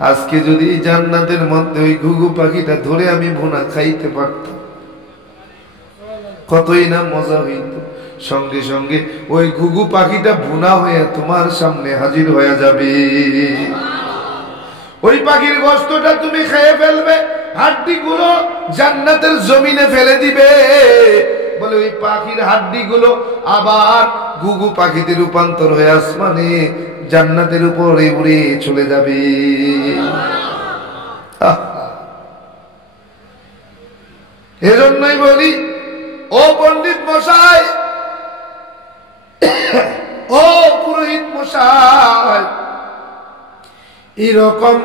আজকে যদি জান্নাতের মধ্যে ওই ঘুঘু পাখিটা ধরে আমি ভুনা খাইতে পারতাম, কতই না মজা হইত। সঙ্গে সঙ্গে ওই ঘুঘু পাখিটা ভুনা হয়ে তোমার সামনে হাজির হয়ে যাবে। ওই পাখির গোশতটা তুমি খেয়ে ফেলবে, হাড্ডিগুলো জান্নাতের জমিনে ফেলে দিবে। বলে ওই পাখির হাড্ডিগুলো আবার ঘুঘু পাখিতে রূপান্তর হয়ে আসমানে জান্নাতের উপরে উড়ে চলে যাবে। এজন্যই বলি, ও পণ্ডিত মশাই, ও পুরোহিত মশাই, এরকম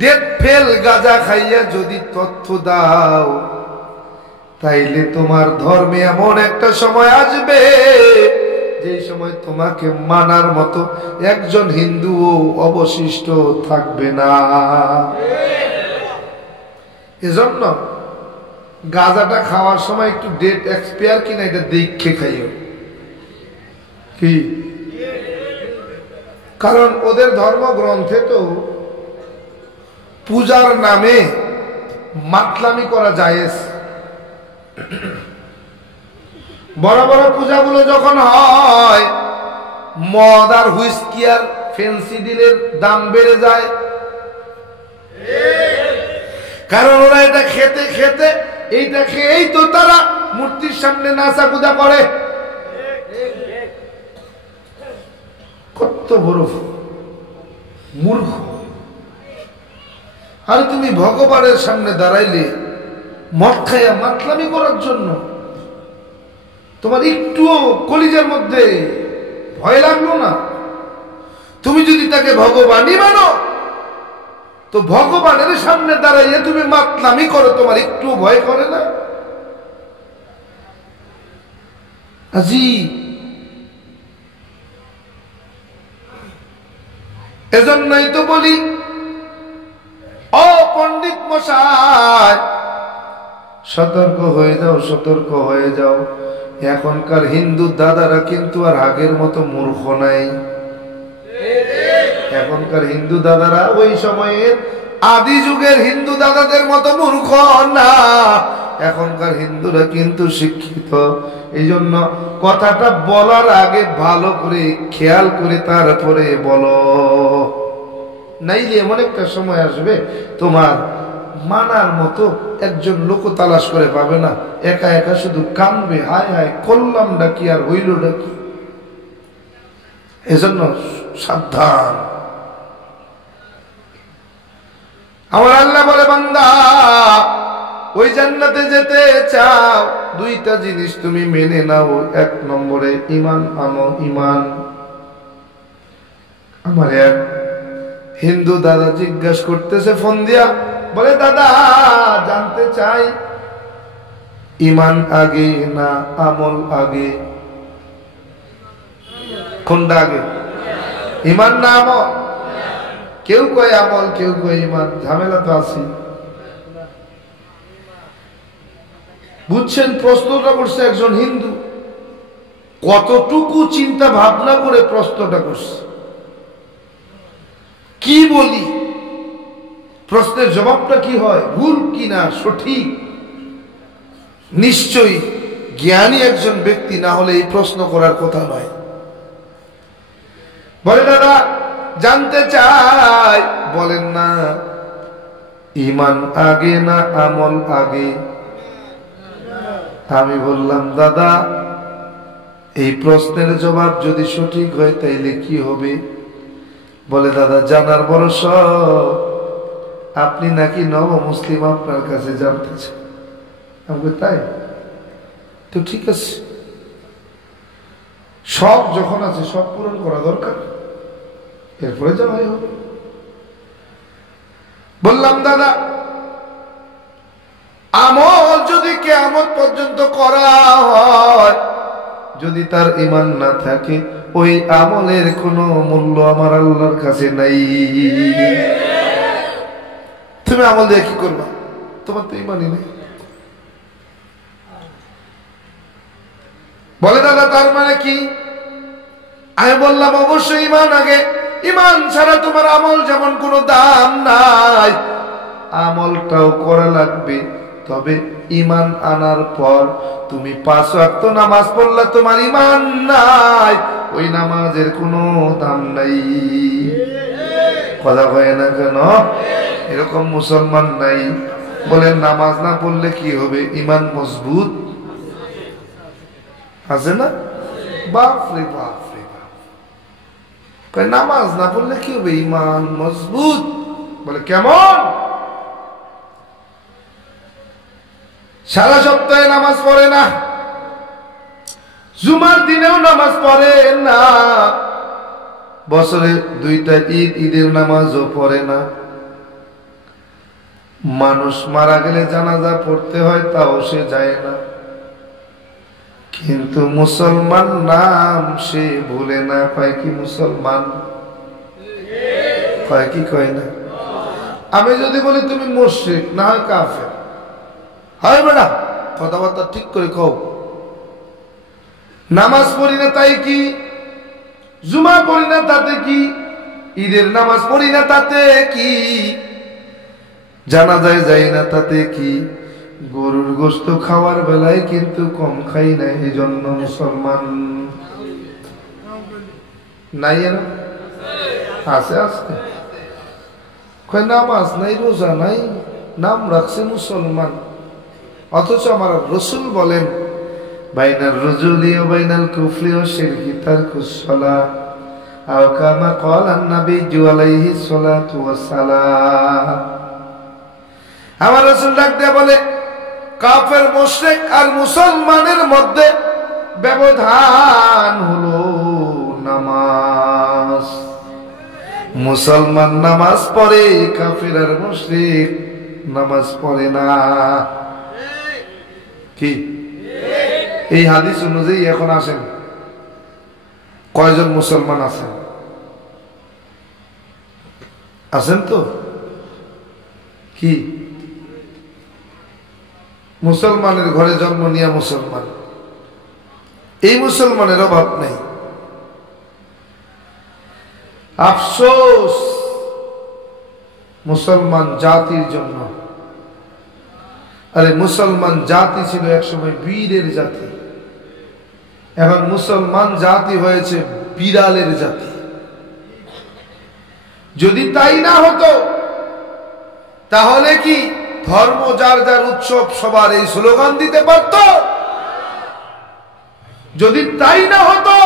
ডেট ফেল গাঁজা খাইয়া যদি তথ্য দাও, তাইলে তোমার ধর্মে এমন একটা সময় আসবে যে সময় তোমাকে মানার মতো একজন হিন্দু অবশিষ্ট থাকবে না। এজন্য গাঁজাটা খাওয়ার সময় একটু ডেট এক্সপায়ার কিনা এটা দেখে খাইও। কি কারণ ওদের ধর্মগ্রন্থে তো পূজার নামে মাতলামি করা জায়েজ। বড় বড় পূজাগুলো যখন হয়, মদ আর হুইস্কি আর ফেন্সিডিলের দাম বেড়ে যায়, কারণ ওরা এটা খেতে খেতে এইটা খেয়েই তো তারা মূর্তির সামনে নাচাকুদা করে। কত বড় মূর্খ! আর তুমি ভগবানের সামনে দাঁড়াইলে মদ খাইয়া মাতলামি করার জন্য, তোমার একটুও কলিজার মধ্যে ভয় লাগলো না? তুমি যদি তাকে ভগবানই মানো, তো ভগবানের সামনে দাঁড়াইয়ে তুমি মাতলামি করো, তোমার একটু ভয় করে না? আজি এজন্যই তো বলি, ও পণ্ডিত মশাই, সতর্ক হয়ে যাও, সতর্ক হয়ে যাও। এখনকার হিন্দু দাদারা কিন্তু আর আগের মতো মূর্খ নাই। এখনকার হিন্দু দাদারা ওই সময়ের আদি যুগের হিন্দু দাদাদের মতো মূর্খ না। এখনকার হিন্দুরা কিন্তু শিক্ষিত। এই জন্য কথাটা বলার আগে ভালো করে খেয়াল করে তারপরে বলো, নাইলে এমন একটা সময় আসবে তোমার মানার মতো একজন লোক তালাশ করে পাবে না। একা একা শুধু কানবে, হায় হায় করলাম ডাকি আর হইল ডাকি। এজন্য সাবধান। আমার আল্লাহ বলে, বান্দা ওই জান্নাতে যেতে চাও, দুইটা জিনিস তুমি মেনে নাও। এক নম্বরে ঈমান আনো, ঈমান। আমার এক হিন্দু দাদা জিজ্ঞাসা করতেছে ফোন দিয়া, বলে দাদা জানতে চাই ঈমান আগে না আমল আগে? কোনটা আগে? ইমান না আমল? কেউ কয় আমল, কেউ কয় ইমান, ঝামেলা তো আছে। বুঝছেন? প্রশ্নটা করছে একজন হিন্দু, কতটুকু চিন্তা ভাবনা করে প্রশ্নটা করছে। কি বলি, প্রশ্নের জবাবটা কি হয়, ভুল কিনা সঠিক, নিশ্চয়ই জ্ঞানী একজন ব্যক্তি না হলে এই প্রশ্ন করার কথা নয়। বলে দাদা জানতে চাই, বলেন না ইমান আগে না আমল আগে? আমি বললাম দাদা এই প্রশ্নের জবাব যদি সঠিক হয় তাইলে কি হবে? বলে দাদা জানার বড় শখ, আপনি নাকি নব মুসলিম, আপনার কাছে জানতে চাই। আমি তাই তো ঠিক আছে, সব যখন আছে সব পূরণ করা দরকার, এরপরে যাওয়াই হবে। বললাম দাদা আমল যদি কিয়ামত পর্যন্ত করা হয়, যদি তার ঈমান না থাকে ওই আমলের কোনো মূল্য আমার আল্লাহর কাছে নাই। তুমি আমল দিয়ে কি করবা? তোমার তো ঈমানই নেই। বলে দাদা তার মানে কি? আমি বললাম অবশ্যই ঈমান আগে, ঈমান ছাড়া তোমার আমল যেমন কোনো দাম নাই, আমলটাও করা লাগবে। তবে ঈমান আনার পর তুমি 5 ওয়াক্ত নামাজ পড়লে তোমার ঈমান নাই, ওই নামাজের কোনো দাম নাই। কথা হয় না কেন? এরকম মুসলমান নাই। বলেন নামাজ না পড়লে কি হবে? ঈমান মজবুত আছে না? বাপ রে বাপ রে বাপ, নামাজ না পড়লে কি হবে? ঈমান মজবুত। বলে কেমন? সারা সপ্তাহে নামাজ পড়ে না, জুমার দিনেও নামাজ পড়ে না, বছরে 2টা ঈদ, ঈদের নামাজও পড়ে না, মানুষ মারা গেলে জানাজা পড়তে হয় তাও সে যায় না, কিন্তু মুসলমান নাম সে ভুলে না। কয় কি মুসলমান? কয় কি কয় না? আমি যদি বলি তুমি মুশরিক, না হয় কাফের, হয় বেড়া কথাবার্তা ঠিক করে কও। নামাজ পড়ি না তাই কি? জুমা পড়ি না তাতে কি? ঈদের নামাজ পড়ি না তাতে কি? জানাজায় যাই না তাতে কি? গরুর গোশত খাওয়ার বেলায় কিন্তু কম খাই না, এই জন্য মুসলমান নাই। এরা আছে আজকে কয় নামাজ নাই, রোজা নাই, নাম রাখছে মুসলমান। অথচ আমার রাসূল বলেন বাইনার রজুলি ওয়া বাইনাল কুফরি ওয়া শিরকি তারকুস সালাহ, আও কামা ক্বালা নবী আলাইহিস সালাতু ওয়াস সালাম। আমার রাসূল ডাক দিয়ে বলে কাফের, মুশরিক আর মুসলমানের মধ্যে ব্যবধান হলো নামাজ। মুসলমান নামাজ পড়ে, কাফের আর মুশরিক নামাজ পড়ে না। কি এই হাদিস অনুযায়ী এখন আসেন কয়জন মুসলমান আছেন? আছেন তো? কি মুসলমানের ঘরে জন্ম নিয়ে মুসলমান, এই মুসলমানের অভাব নেই। আফসোস মুসলমান জাতির জন্য। আরে মুসলমান জাতি ছিল একসময় বীরের জাতি, এখন মুসলমান জাতি হয়েছে বিড়ালের জাতি। যদি তাই না হতো তাহলে কি ধর্ম যার যার উৎসব সবার এই স্লোগান দিতে পারত? যদি তাই না হতো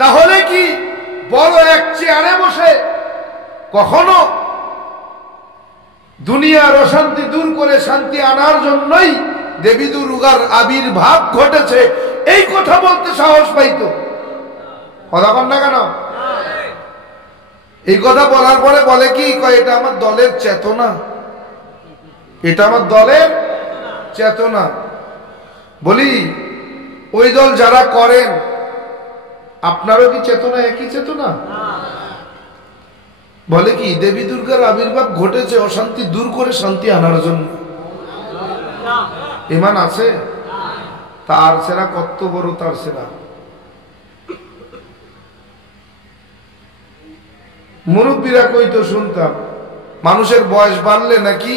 তাহলে কি বড় এক চেয়ারে বসে কখনো দুনিয়ার অশান্তি দূর করে শান্তি আনার জন্যই দেবী দুর্গার আবির্ভাব ঘটেছে এই কথা বলতে সাহস পাইতো? কথা বল না কেন? এই কথা বলার পরে বলে কি, কয় এটা আমার দলের চেতনা, এটা আমার দলের চেতনা। বলি ওই দল যারা করেন আপনারও কি চেতনা একই চেতনা? বলে কি দেবী দুর্গার আবির্ভাব ঘটেছে অশান্তি দূর করে শান্তি আনার জন্য। ঈমান আছে? তার সেরা কত বড়, তার সেরা। মুরব্বীরা কইতো শুনতাম, মানুষের বয়স বাড়লে নাকি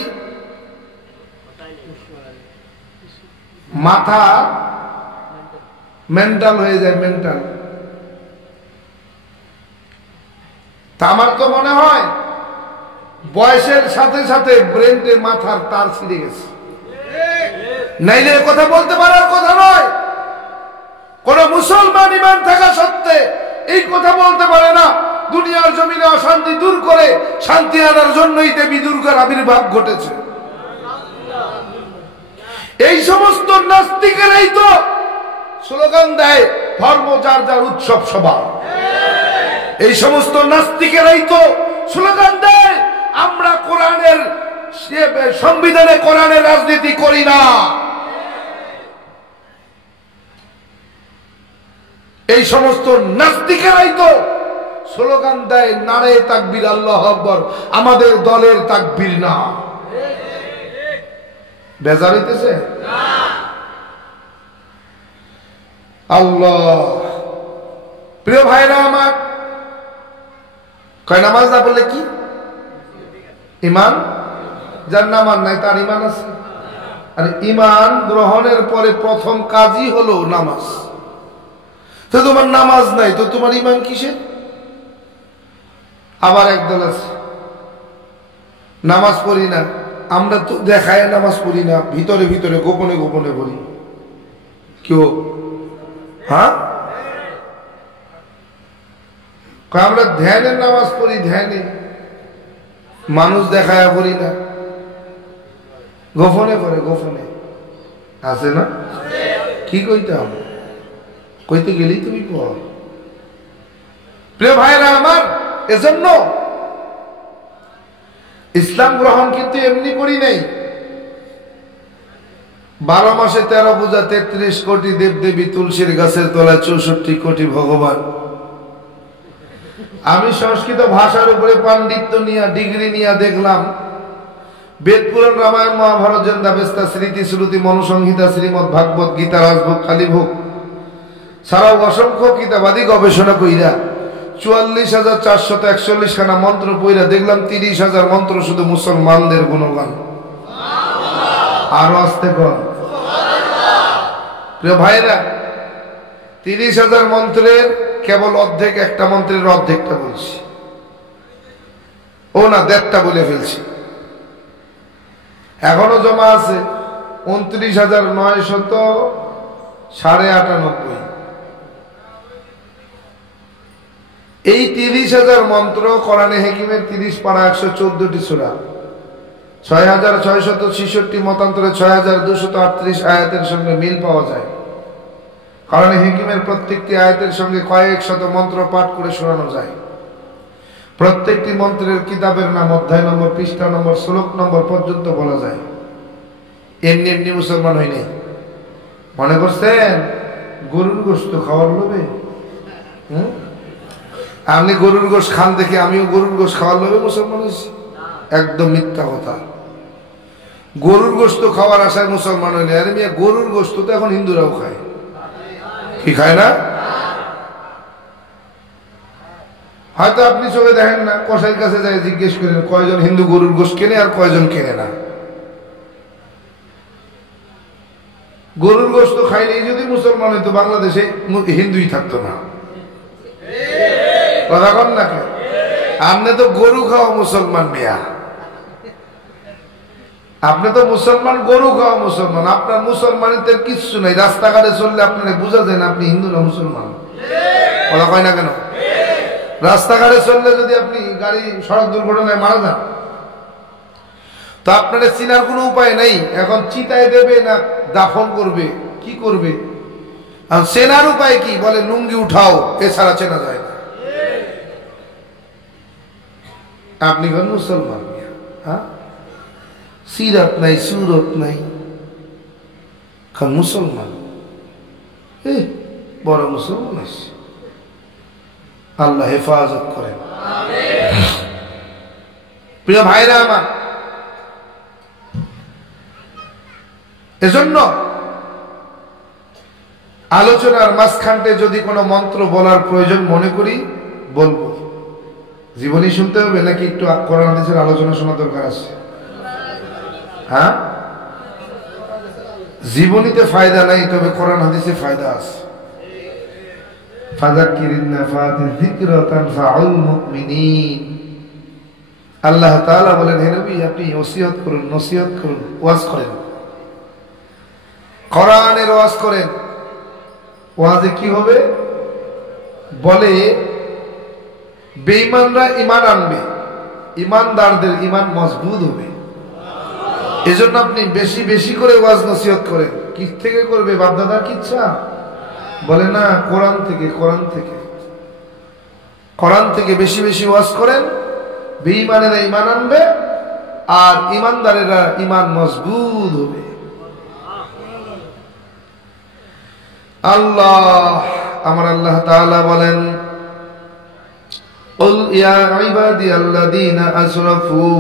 মাথা মেন্টাল হয়ে যায়, মেন্টাল। তা আমার তো মনে হয় বয়সের সাথে সাথে ব্রেনে মাথার তার ছিঁড়ে গেছে, নাইলে কথা বলতে পারার কথা নয়। কোন মুসলমান ঈমান থাকা সত্ত্বে এই কথা বলতে পারে না দুনিয়ার জমিনে অশান্তি দূর করে শান্তি আনার জন্যই দেবী দুর্গার আবির্ভাব ঘটেছে। এই সমস্ত নাস্তিকেরাই তো স্লোগান দেয় ধর্ম যার যার উৎসব সভা। এই সমস্ত নাস্তিকেরাই তো স্লোগান দেয় আমরা কোরআনের সংবিধানে কোরআনের রাজনীতি করি না। এই সমস্ত নাস্তিকেরাই তো স্লোগান দেয় নারে তাকবীর আল্লাহু আকবার, আমাদের দলের তাকবীর না। বেজার হইতেছে? আল্লাহ, প্রিয় ভাইরা আমার, কয় নামাজ না বললে কি ঈমান? যার নামাজ নাই তার ঈমান আছে? আর ঈমান গ্রহণের পরে প্রথম কাজই হলো নামাজ। তো তোমার নামাজ নাই তো তোমার ঈমান কিসের? আবার একদল আছে নামাজ পড়ি না, আমরা তো দেখায় নামাজ পড়ি না, ভিতরে ভিতরে গোপনে গোপনে পড়ি। কেউ হ্যাঁ আমরা ধ্যানের নামাজ পড়ি, ধ্যানে মানুষ দেখায় পড়ি না, গোপনে করে, গোপনে আছে না? কি কইতাম, কইতে গেলেই তুমি পড়। প্রিয় ভাইরা আমার, এজন্য ইসলাম গ্রহণ কিন্তু এমনি করি নাই। 12 মাসে 13 পূজা, 33 কোটি দেবদেবী, তুলসীর গাছের তলায় 64 কোটি ভগবান। আমি সংস্কৃত ভাষার উপরে পাণ্ডিত্য নিয়ে ডিগ্রি নিয়ে দেখলাম বেদ, পুরাণ, রামায়ণ, মহাভারত, জন্দাবেস্তা, স্মৃতি, শ্রুতি, মনুসংহিতা, শ্রীমদ ভাগবত গীতা, রাজভোগ, কালীভোগ ছাড়াও অসংখ্য কিতাবাদি গবেষণা কইরা 44,441 খানা মন্ত্র পইরা দেখলাম 30,000 মন্ত্র শুধু মুসলমানদের গুণগান। আরো আসতে কর প্রিয় ভাইরা, 30,000 মন্ত্রের কেবল অর্ধেক, একটা মন্ত্রের অর্ধেকটা বলছি, ও না 1.5টা বলে ফেলছি। এখনো জমা আছে 29,998। এই 30,000 মন্ত্র কোরআনে হাকিমের 30 পারা 114টি সূরা, 6,666 মতান্তরে 6,238 আয়াতের সঙ্গে মিল পাওয়া যায়। কোরআনে হাকিমের প্রত্যেকটি আয়াতের সঙ্গে কয়েক শত মন্ত্র পাঠ করে শোনানো যায়। প্রত্যেকটি মন্ত্রের কিতাবের নাম, অধ্যায় নম্বর, পৃষ্ঠা নম্বর, শ্লোক নম্বর পর্যন্ত বলা যায়। এমনি এমনি মুসলমান হই নাই। মনে করছেন গরুর গোশত খাওয়ার লোভে? আপনি গরুর গোশত খান দেখে আমিও গরুর গোশত খাওয়ার লোভে মুসলমান হয়েছি? একদম মিথ্যা কথা। গরুর গোশত খাওয়ার আশায় মুসলমান হইলে, আরে মিয়া গরুর গোশত তো এখন হিন্দুরাও খায়, কি খায় না? হয়তো আপনি চোখে দেখেন না, কসাইয়ের কাছে যাই জিজ্ঞেস করেন কয়জন হিন্দু গরুর গোশত কেনে আর কয়জন কেনে না। গরুর গোশত খাইলেই যদি মুসলমান হইতো বাংলাদেশে হিন্দুই থাকতো না। কথা কন না কেন? আপনি তো গরু খাওয়া মুসলমান মিয়া, আপনি তো মুসলমান, গরু খাওয়া মুসলমান। আপনার মুসলমানিতে কিচ্ছু নাই। রাস্তাঘাটে চললে আপনারা বোঝা যায় না আপনি হিন্দু না মুসলমান। কথা কয় না কেন? রাস্তাঘাটে চললে যদি আপনি গাড়ি সড়ক দুর্ঘটনায় মারা যান তো আপনারা চিনার কোনো উপায় নেই। এখন চিতায় দেবে না দাফন করবে, কি করবে? আর চেনার উপায় কি? বলে লুঙ্গি উঠাও, এছাড়া চেনা যায় না। আপনি কোন মুসলমান? হ্যাঁ, সিরাত নাই, সুরত নাই, খান মুসলমান। বড় মুসলমান আছে। আল্লাহ হেফাজত করেন। প্রিয় ভাইরা আমার, এজন্য আলোচনার মাঝখানতে যদি কোনো মন্ত্র বলার প্রয়োজন মনে করি বলবো। জীবনী শুনতে হবে নাকি একটু কোরআন হাদিসের আলোচনা শোনা দরকার আছে? হ্যাঁ, জীবনীতে ফায়দা নাই, তবে কোরআন হাদিসে ফায়দা আছে। ফাযাক্কিরিন নাফাতিয যিকরা তানফাউল মুমিনিন। আল্লাহ তাআলা বলেন, হে নবী আপনি ওসিয়ত করুন, নসিহত করুন, ওয়াজ করেন, কোরআনের ওয়াজ করেন। ওয়াজে কি হবে? বলে বেঈমানরা ঈমান আনবে, ঈমানদারদের ঈমান মজবুত হবে। এজন্য আপনি বেশি বেশি করে ওয়াজ নসিহত করেন। কি থেকে করবে? বাপদাদার কি ইচ্ছা? বলে না, কোরআন থেকে, কোরআন থেকে, কোরআন থেকে বেশি বেশি ওয়াজ করেন। বেঈমানেরা ঈমান আনবে আর ঈমানদারেরা ঈমান মজবুত হবে। আল্লাহ, আমার আল্লাহ তাআলা বলেন, قل يا عبادي الذين أسرفوا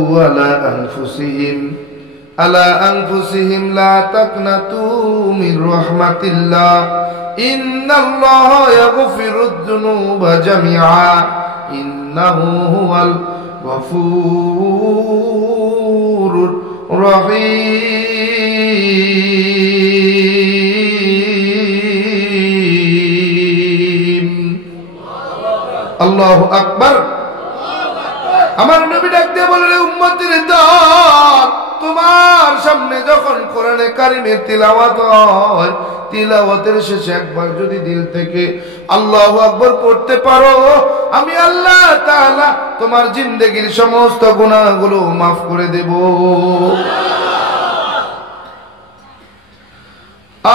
على أنفسهم لا تقنطوا من رحمة الله إن الله يغفر الذنوب جميعا إنه هو الغفور الرحيم। আল্লাহু আকবার। আমার নবী ডাক দিয়ে বললেন, উম্মতের দল, তোমার সামনে যখন কোরআনে কারিমের তিলাওয়াত হয়, তিলাওয়াতের শেষে একবার যদি দিল থেকে আল্লাহু আকবার পড়তে পারো, আমি আল্লাহ তাআলা তোমার জিন্দেগীর সমস্ত গুনাহগুলো মাফ করে দেব।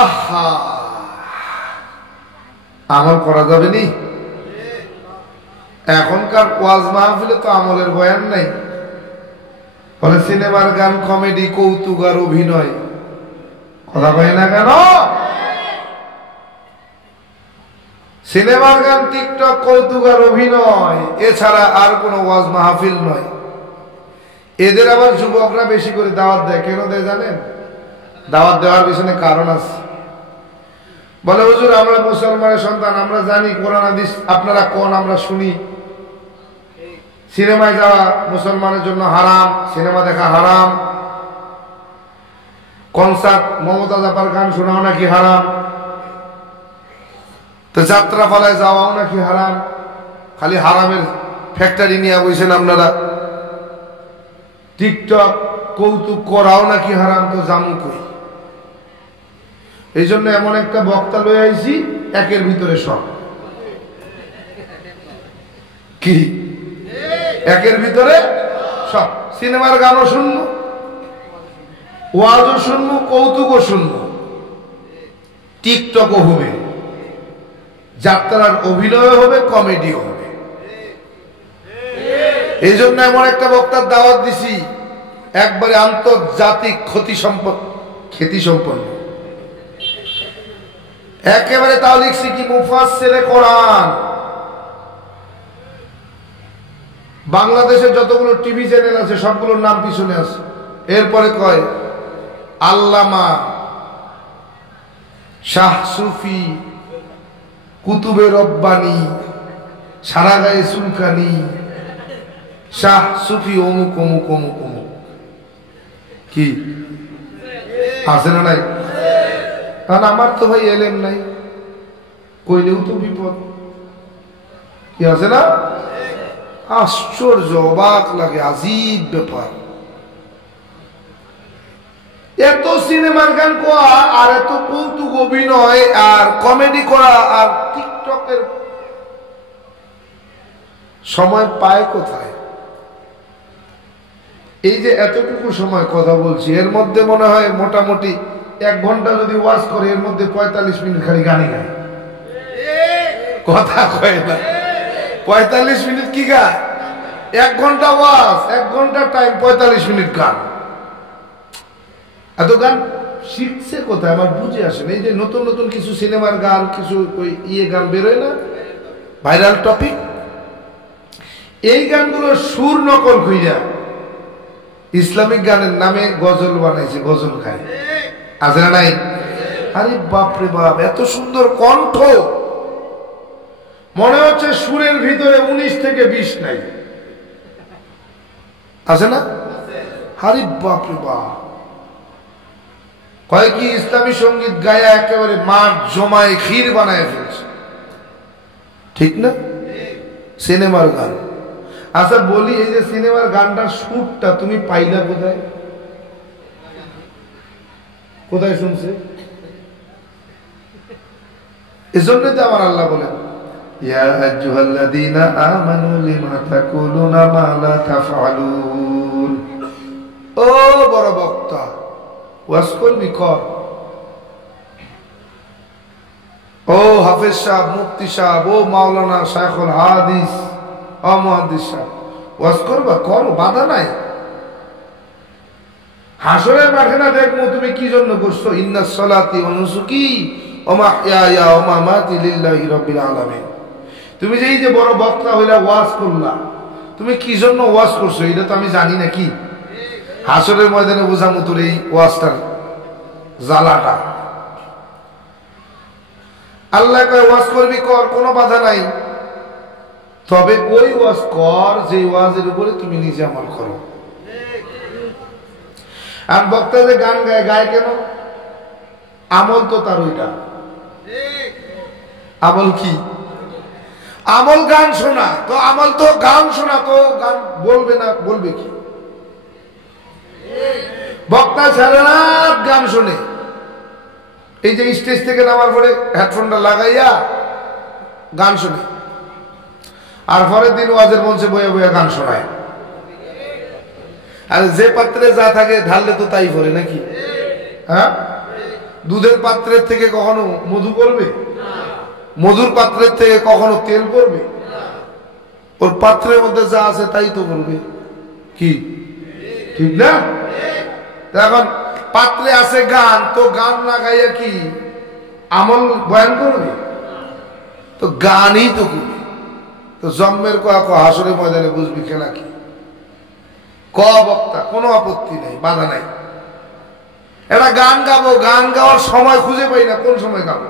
আহা, আমল করা যাবে নি? এখনকার ওয়াজ মাহফিলে তো আমলের বয়ান নাই। বলে সিনেমার গান, কমেডি, কৌতুক আর অভিনয়। কথা কয় না কেন? সিনেমার গান, টিকটক, কৌতুক আর অভিনয়, এছাড়া আর কোন ওয়াজ মাহফিল নয়। এদের আবার যুবকরা বেশি করে দাওয়াত দেয়। কেন দেয় জানেন? দাওয়াত দেওয়ার পিছনে কারণ আছে। বলে, হুজুর আমরা মুসলমানের সন্তান, আমরা জানি কোরআন হাদিস আপনারা কোন, আমরা শুনি। সিনেমায় যাওয়া মুসলমানের জন্য হারাম, সিনেমা দেখা হারাম। কনসার্ট, মমতাজ আপার গান শোনাও নাকি হারাম। তো যাত্রা পালায় যাওয়াও নাকি হারাম। খালি হারামের ফ্যাক্টরি নিয়ে বসেন আপনারা। টিকটক, কৌতুক করাও নাকি হারাম। তো জামু কই? এই জন্য এমন একটা বক্তা লয়ে আইছি, একের ভিতরে সব। কি? একের ভিতরে সব। সিনেমার গানও শুনবো, ওয়াজও শুনবো, কৌতুকও শুনবো, টিকটকও হবে, যাত্রার অভিনয় হবে, কমেডিও হবে। এই জন্য এমন একটা বক্তার দাওয়াত দিছি, একবারে আন্তর্জাতিক খ্যাতি সম্পন্ন, একেবারে তাও লিখছি কি মুফাসসিরে কোরআন। বাংলাদেশের যতগুলো টিভি চ্যানেল আছে সবগুলোর নাম পিছনে আছে। এরপরে কয় আল্লামা, শাহ সুফি, কুতুবে রব্বানি, সারা গায়ে চুলকানি, শাহ সুফি অমুক অমুক অমুক অমুক। কি আছে না নাই? কারণ আমার তো ভাই এলেম নাই, কইলেও তো বিপদ। কি আছে না? আশ্চর্য, অবাক লাগে, আজীব ব্যাপার। এত সিনেমার গান করা আর এত কৌতুক অভিনয় আর কমেডি করা আর টিকটকের সময় পায় কোথায়? এই যে এতটুকু সময় কথা বলছি, এর মধ্যে মনে হয় মোটামুটি 1 ঘন্টা যদি ওয়াজ করে, এর মধ্যে 45 মিনিট খালি গানে গায়। কথা কয় না? 45 মিনিট কি গায়? 1 ঘন্টা ওয়াজ, 1 ঘন্টা টাইম, 45 মিনিট গান। এত গান শিখছে কোথায় আমার বুঝে আসে না। এই যে নতুন নতুন কিছু সিনেমার গান, কিছু ওই গান বেরোয় না, ভাইরাল টপিক, এই গানগুলো সুর নকল কইরা ইসলামিক গানের নামে গজল বানাইছে, গজল খায়। আছে না নাই? আরে বাপরে বাপ, এত সুন্দর কণ্ঠ, মনে হচ্ছে সুরের ভিতরে 19 থেকে 20 নাই। আছে না? আরে বাপরে বাপ, কয় কি ইসলামী সঙ্গীত গায়া একেবারে মাঠ জমায় ক্ষীর বানায় ফেলছে, ঠিক না? সিনেমার গান। আচ্ছা বলি, এই যে সিনেমার গানটার সুরটা তুমি পাইলা কোথায়? কোথায় শুনছে? এজন্য তো আমার আল্লাহ বলেন, ইয়া আইয়ুহাল্লাযীনা আমানু লিমা তাকুলুনা মা লা তাফআলুন। ও বড় বক্তা, ওয়াজ করবি কর। ও হাফেজ সাহেব, মুফতি সাহেব, ও মাওলানা শাইখুল হাদিস, ও মুহাদ্দিস সাহেব, ওয়াজ করবা করো, বাধা নাই। হাসরের মাঠে না দেখবো তুমি কি জন্য করছো, ইন্নাস সালাতি ওয়া নুসুকি ওয়া মাহইয়ায়া ওয়া মামাতি লিল্লাহি রাব্বিল আলামিন। তুমি যে এই যে বড় বক্তা হইলা, ওয়াজ করলা, তুমি কি জন্য ওয়াজ করছো এটা তো আমি জানি না। কি হাসরের ময়দানে বোঝামু তোর এই ওয়াজটার জ্বালাটা। আল্লাহ কয় ওয়াজ করবি কর, কোনো বাধা নাই, তবে ওই ওয়াজ কর যে ওয়াজের উপরে তুমি নিজে আমল করো। আর বক্তা যে গান গায়, গায় কেন? আমল তো তার ওইটা। আমল কি? আমল গান শোনা। তো আমল তো গান শোনা, তো গান বলবে না, বলবে কি? বক্তা সারা রাত গান শোনে, এই যে স্টেজ থেকে নামার পরে হেডফোনটা লাগাইয়া গান শোনে, আর পরের দিন ওয়াজের মঞ্চে বইয়া বইয়া গান শোনায়। আর যে পাত্রে যা থাকে ঢাললে তো তাই করে নাকি? হ্যাঁ, দুধের পাত্রের থেকে কখনো মধু করবে? মধুর পাত্রের থেকে কখনো তেল করবে? ওর পাত্রের মধ্যে যা আছে তাই তো করবে, কি ঠিক না? এখন পাত্রে আছে গান, তো গান না গাইয়া কি আমল বয়ান করবে? তো গানই তো করবে। তো জন্মের হাসরের ময়দানে বুঝবি খেলা কি। ক বক্তা, কোনো আপত্তি নেই, বাধা নাই। এটা গান গাবো, গান গাওয়ার সময় খুঁজে পাই না, কোন সময় গাবো?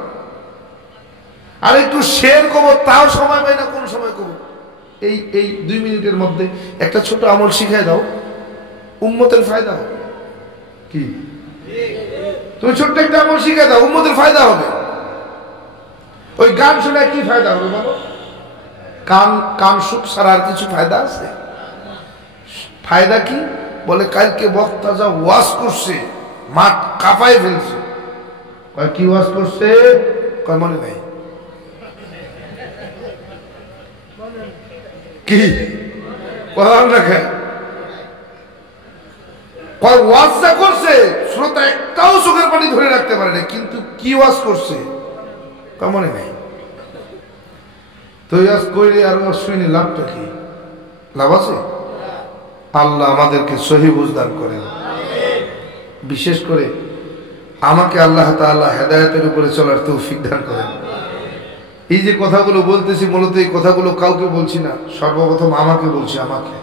আর একটু শের কবো, তাও সময় পাই না, কোন সময় কবো? এই 2 মিনিটের মধ্যে একটা ছোট আমল শিখাই দাও, উম্মতের ফায়দা হবে। কি তুমি ছোট্ট একটা আমল শিখাই দাও, উম্মতের ফায়দা হবে। ওই গান শুনে কি ফায়দা হবে বলো? কান সুখ ছাড়া আর কিছু ফায়দা আছে? ফায়দা কি? বলে কালকে বক্তা যা ওয়াজ করছে, মাঠ কাঁপাই ফেলছে। কয় কি ওয়াজ করছে? কয় মনে নাই। কি কথা রাখে? কয় ওয়াজ যা করছে শ্রোতা একটাও চোখের পানি ধরে রাখতে পারে না, কিন্তু কি ওয়াজ করছে কয় মনে নাই। তো ওয়াজ করে আর ওয়াজ শুনি লাভটা কি? লাভ আছে? আল্লাহ আমাদেরকে সহি বুঝদান করেন। বিশেষ করে আমাকে আল্লাহ তাআলা হেদায়েতের উপরে চলার তৌফিক দান করেন। এই যে কথাগুলো বলতেছি, মূলত এই কথাগুলো কাউকে বলছি না, সর্বপ্রথম আমাকে বলছি। আমাকে,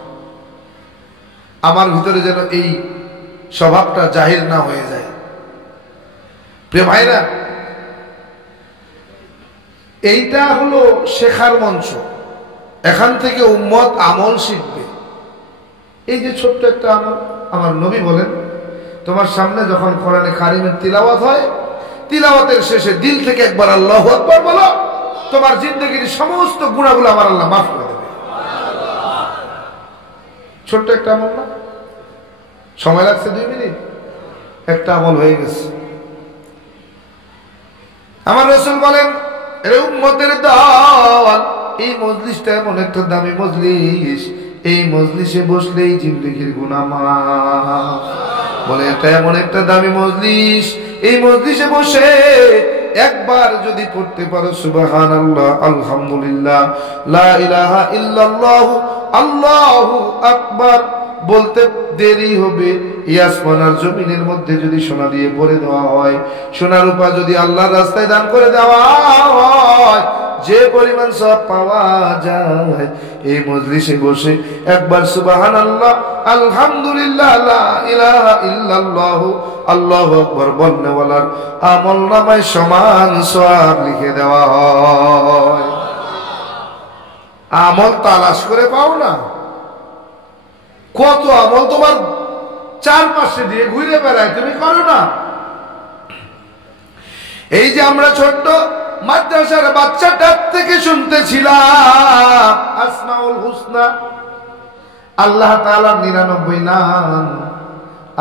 আমার ভিতরে যেন এই স্বভাবটা জাহির না হয়ে যায়। প্রিয় ভাইরা, এইটা হলো শেখার মঞ্চ। এখান থেকে উম্মত আমল শিখবে। এই যে ছোট্ট একটা আমল, আমার নবী বলেন, তোমার সামনে যখন কোরআনে কারিমের তিলাওয়াত হয়, তিলাওয়াতের শেষে দিল থেকে একবার আল্লাহু আকবার বলো, তোমার জিন্দেগির সমস্ত গুনাহগুলো আমার আল্লাহ মাফ করে দেবে। ছোট্ট একটা আমল না, সময় লাগছে 2 মিনিট, একটা আমল হয়ে গেছে। আমার রাসূল বলেন, এরে উম্মতের দল, এই মজলিসটা এমন একটা দামি মজলিস, এই মজলিসে বসলেই জিন্দেগির গুনাহ মাফ। বলে এটা এমন একটা দামি মজলিস, এই মজলিসে বসে একবার যদি পড়তে পারো সুবহানাল্লাহ, আলহামদুলিল্লাহ, লা ইলাহা ইল্লাল্লাহু, আল্লাহু আকবার বলতে দেরি হবে। এই আসমানের জমিনের মধ্যে যদি সোনা দিয়ে ভরে দেওয়া হয়, সোনার রূপা যদি আল্লাহর রাস্তায় দান করে দেওয়া হয়, যে পরিমাণ সওয়াব পাওয়া যায় এই মজলিসে বসে একবার সুবহানাল্লাহ আলহামদুলিল্লাহ লা ইলাহা ইল্লাল্লাহ আল্লাহু আকবার বলনেওয়ালার আমলনামায় সমান সওয়াব লিখে দেওয়া হয়। আমল তালাশ করে পাও না, কত আমল তোমার চারপাশে দিয়ে ঘুরে বেড়ায়, তুমি করো না। এই যে আমরা ছোট্ট মাদ্রাসার বাচ্চাটার থেকে শুনতেছিলাম আসমাউল হুসনা, আল্লাহ তাআলার 99 নাম।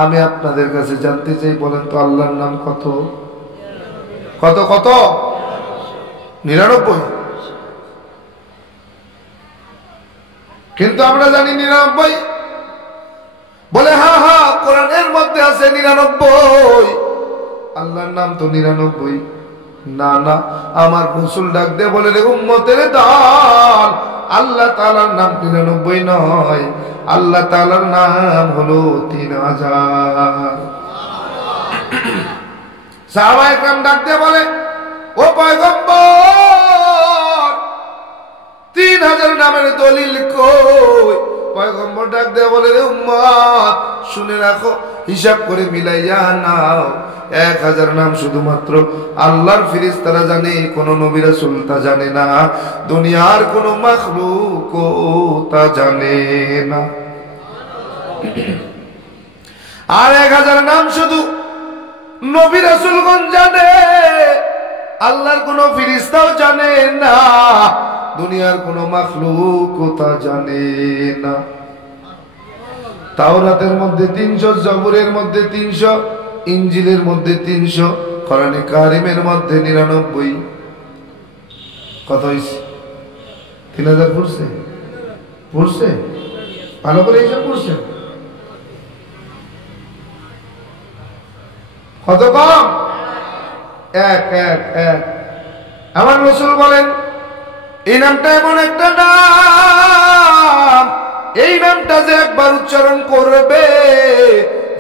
আমি আপনাদের কাছে জানতে চাই, বলেন তো আল্লাহর নাম কত? কত কত? 99। কিন্তু আমরা জানি 99। বলে হ্যাঁ হ্যাঁ কোরআনের মধ্যে আছে 99, আল্লাহর নাম তো 99। না না, আমার রাসূল ডাক দিয়ে বলে রে উম্মতের দল, আল্লাহ তাআলার নাম 99 নয়, আল্লাহ তাআলার নাম হলো 3000। সাহাবায়ে কেরাম ডাক দিয়ে বলে ও পয়গম্বর 3000 নামের দলিল কই? পয়গম্বর ডাক দিয়ে বলে রে উম্মত শুনে রাখো, হিসাব করে মিলাইয়া নাও, 1000 নাম শুধুমাত্র আল্লাহর ফেরেশতারা জানে, কোন নবী রাসূল তা জানে না, দুনিয়ার কোন মাখলুক তা জানে না। আর 1000 নাম শুধু নবী রাসূলগণ জানে, আল্লাহর কোন ফেরেশতাও জানে না, দুনিয়ার কোন মাখলুক তা জানে না। তাওরাতের মধ্যে 300, জবুরের মধ্যে 300, ইনজিলের মধ্যে 300, কোরআনে কারিমের মধ্যে 99। কত হইছে? 3000 পড়ছে? পড়ছে? ভালো করে হিসাব করছে? কত কম? এক এক এক। আমার রাসূল বলেন এই নামটা এমন একটা নাম, এই নামটা যে একবার উচ্চারণ করবে,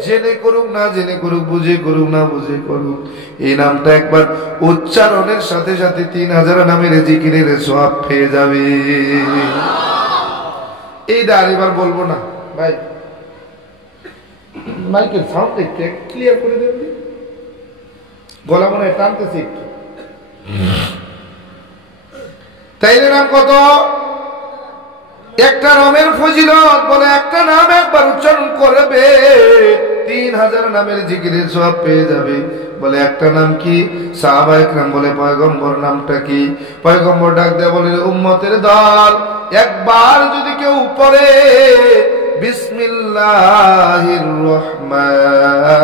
জেনে করুক না জেনে করুক, বুঝে করুক না বুঝে করুক, এই নামটা একবার উচ্চারণের সাথে সাথে 3000 নামের জিকিরের সওয়াব পেয়ে যাবে। এইটা আর এবার বলবো না ভাই, মাইকের সাউন্ড একটু ক্লিয়ার করে দেন, গলা মনে হয় টানতেছে একটু। তাইলে নাম কত? একটা নামের ফজিলত, বলে একটা নাম একবার উচ্চারণ করবে 3000 নামের জিকিরের সওয়াব পেয়ে যাবে। বলে একটা নাম কি? সাহাবায়ে কেরাম বলে পয়গম্বর নামটা কি? পয়গম্বর ডাক দেয়া বলে উম্মতের দল, একবার যদি কেউ পড়ে বিসমিল্লাহির রহমানির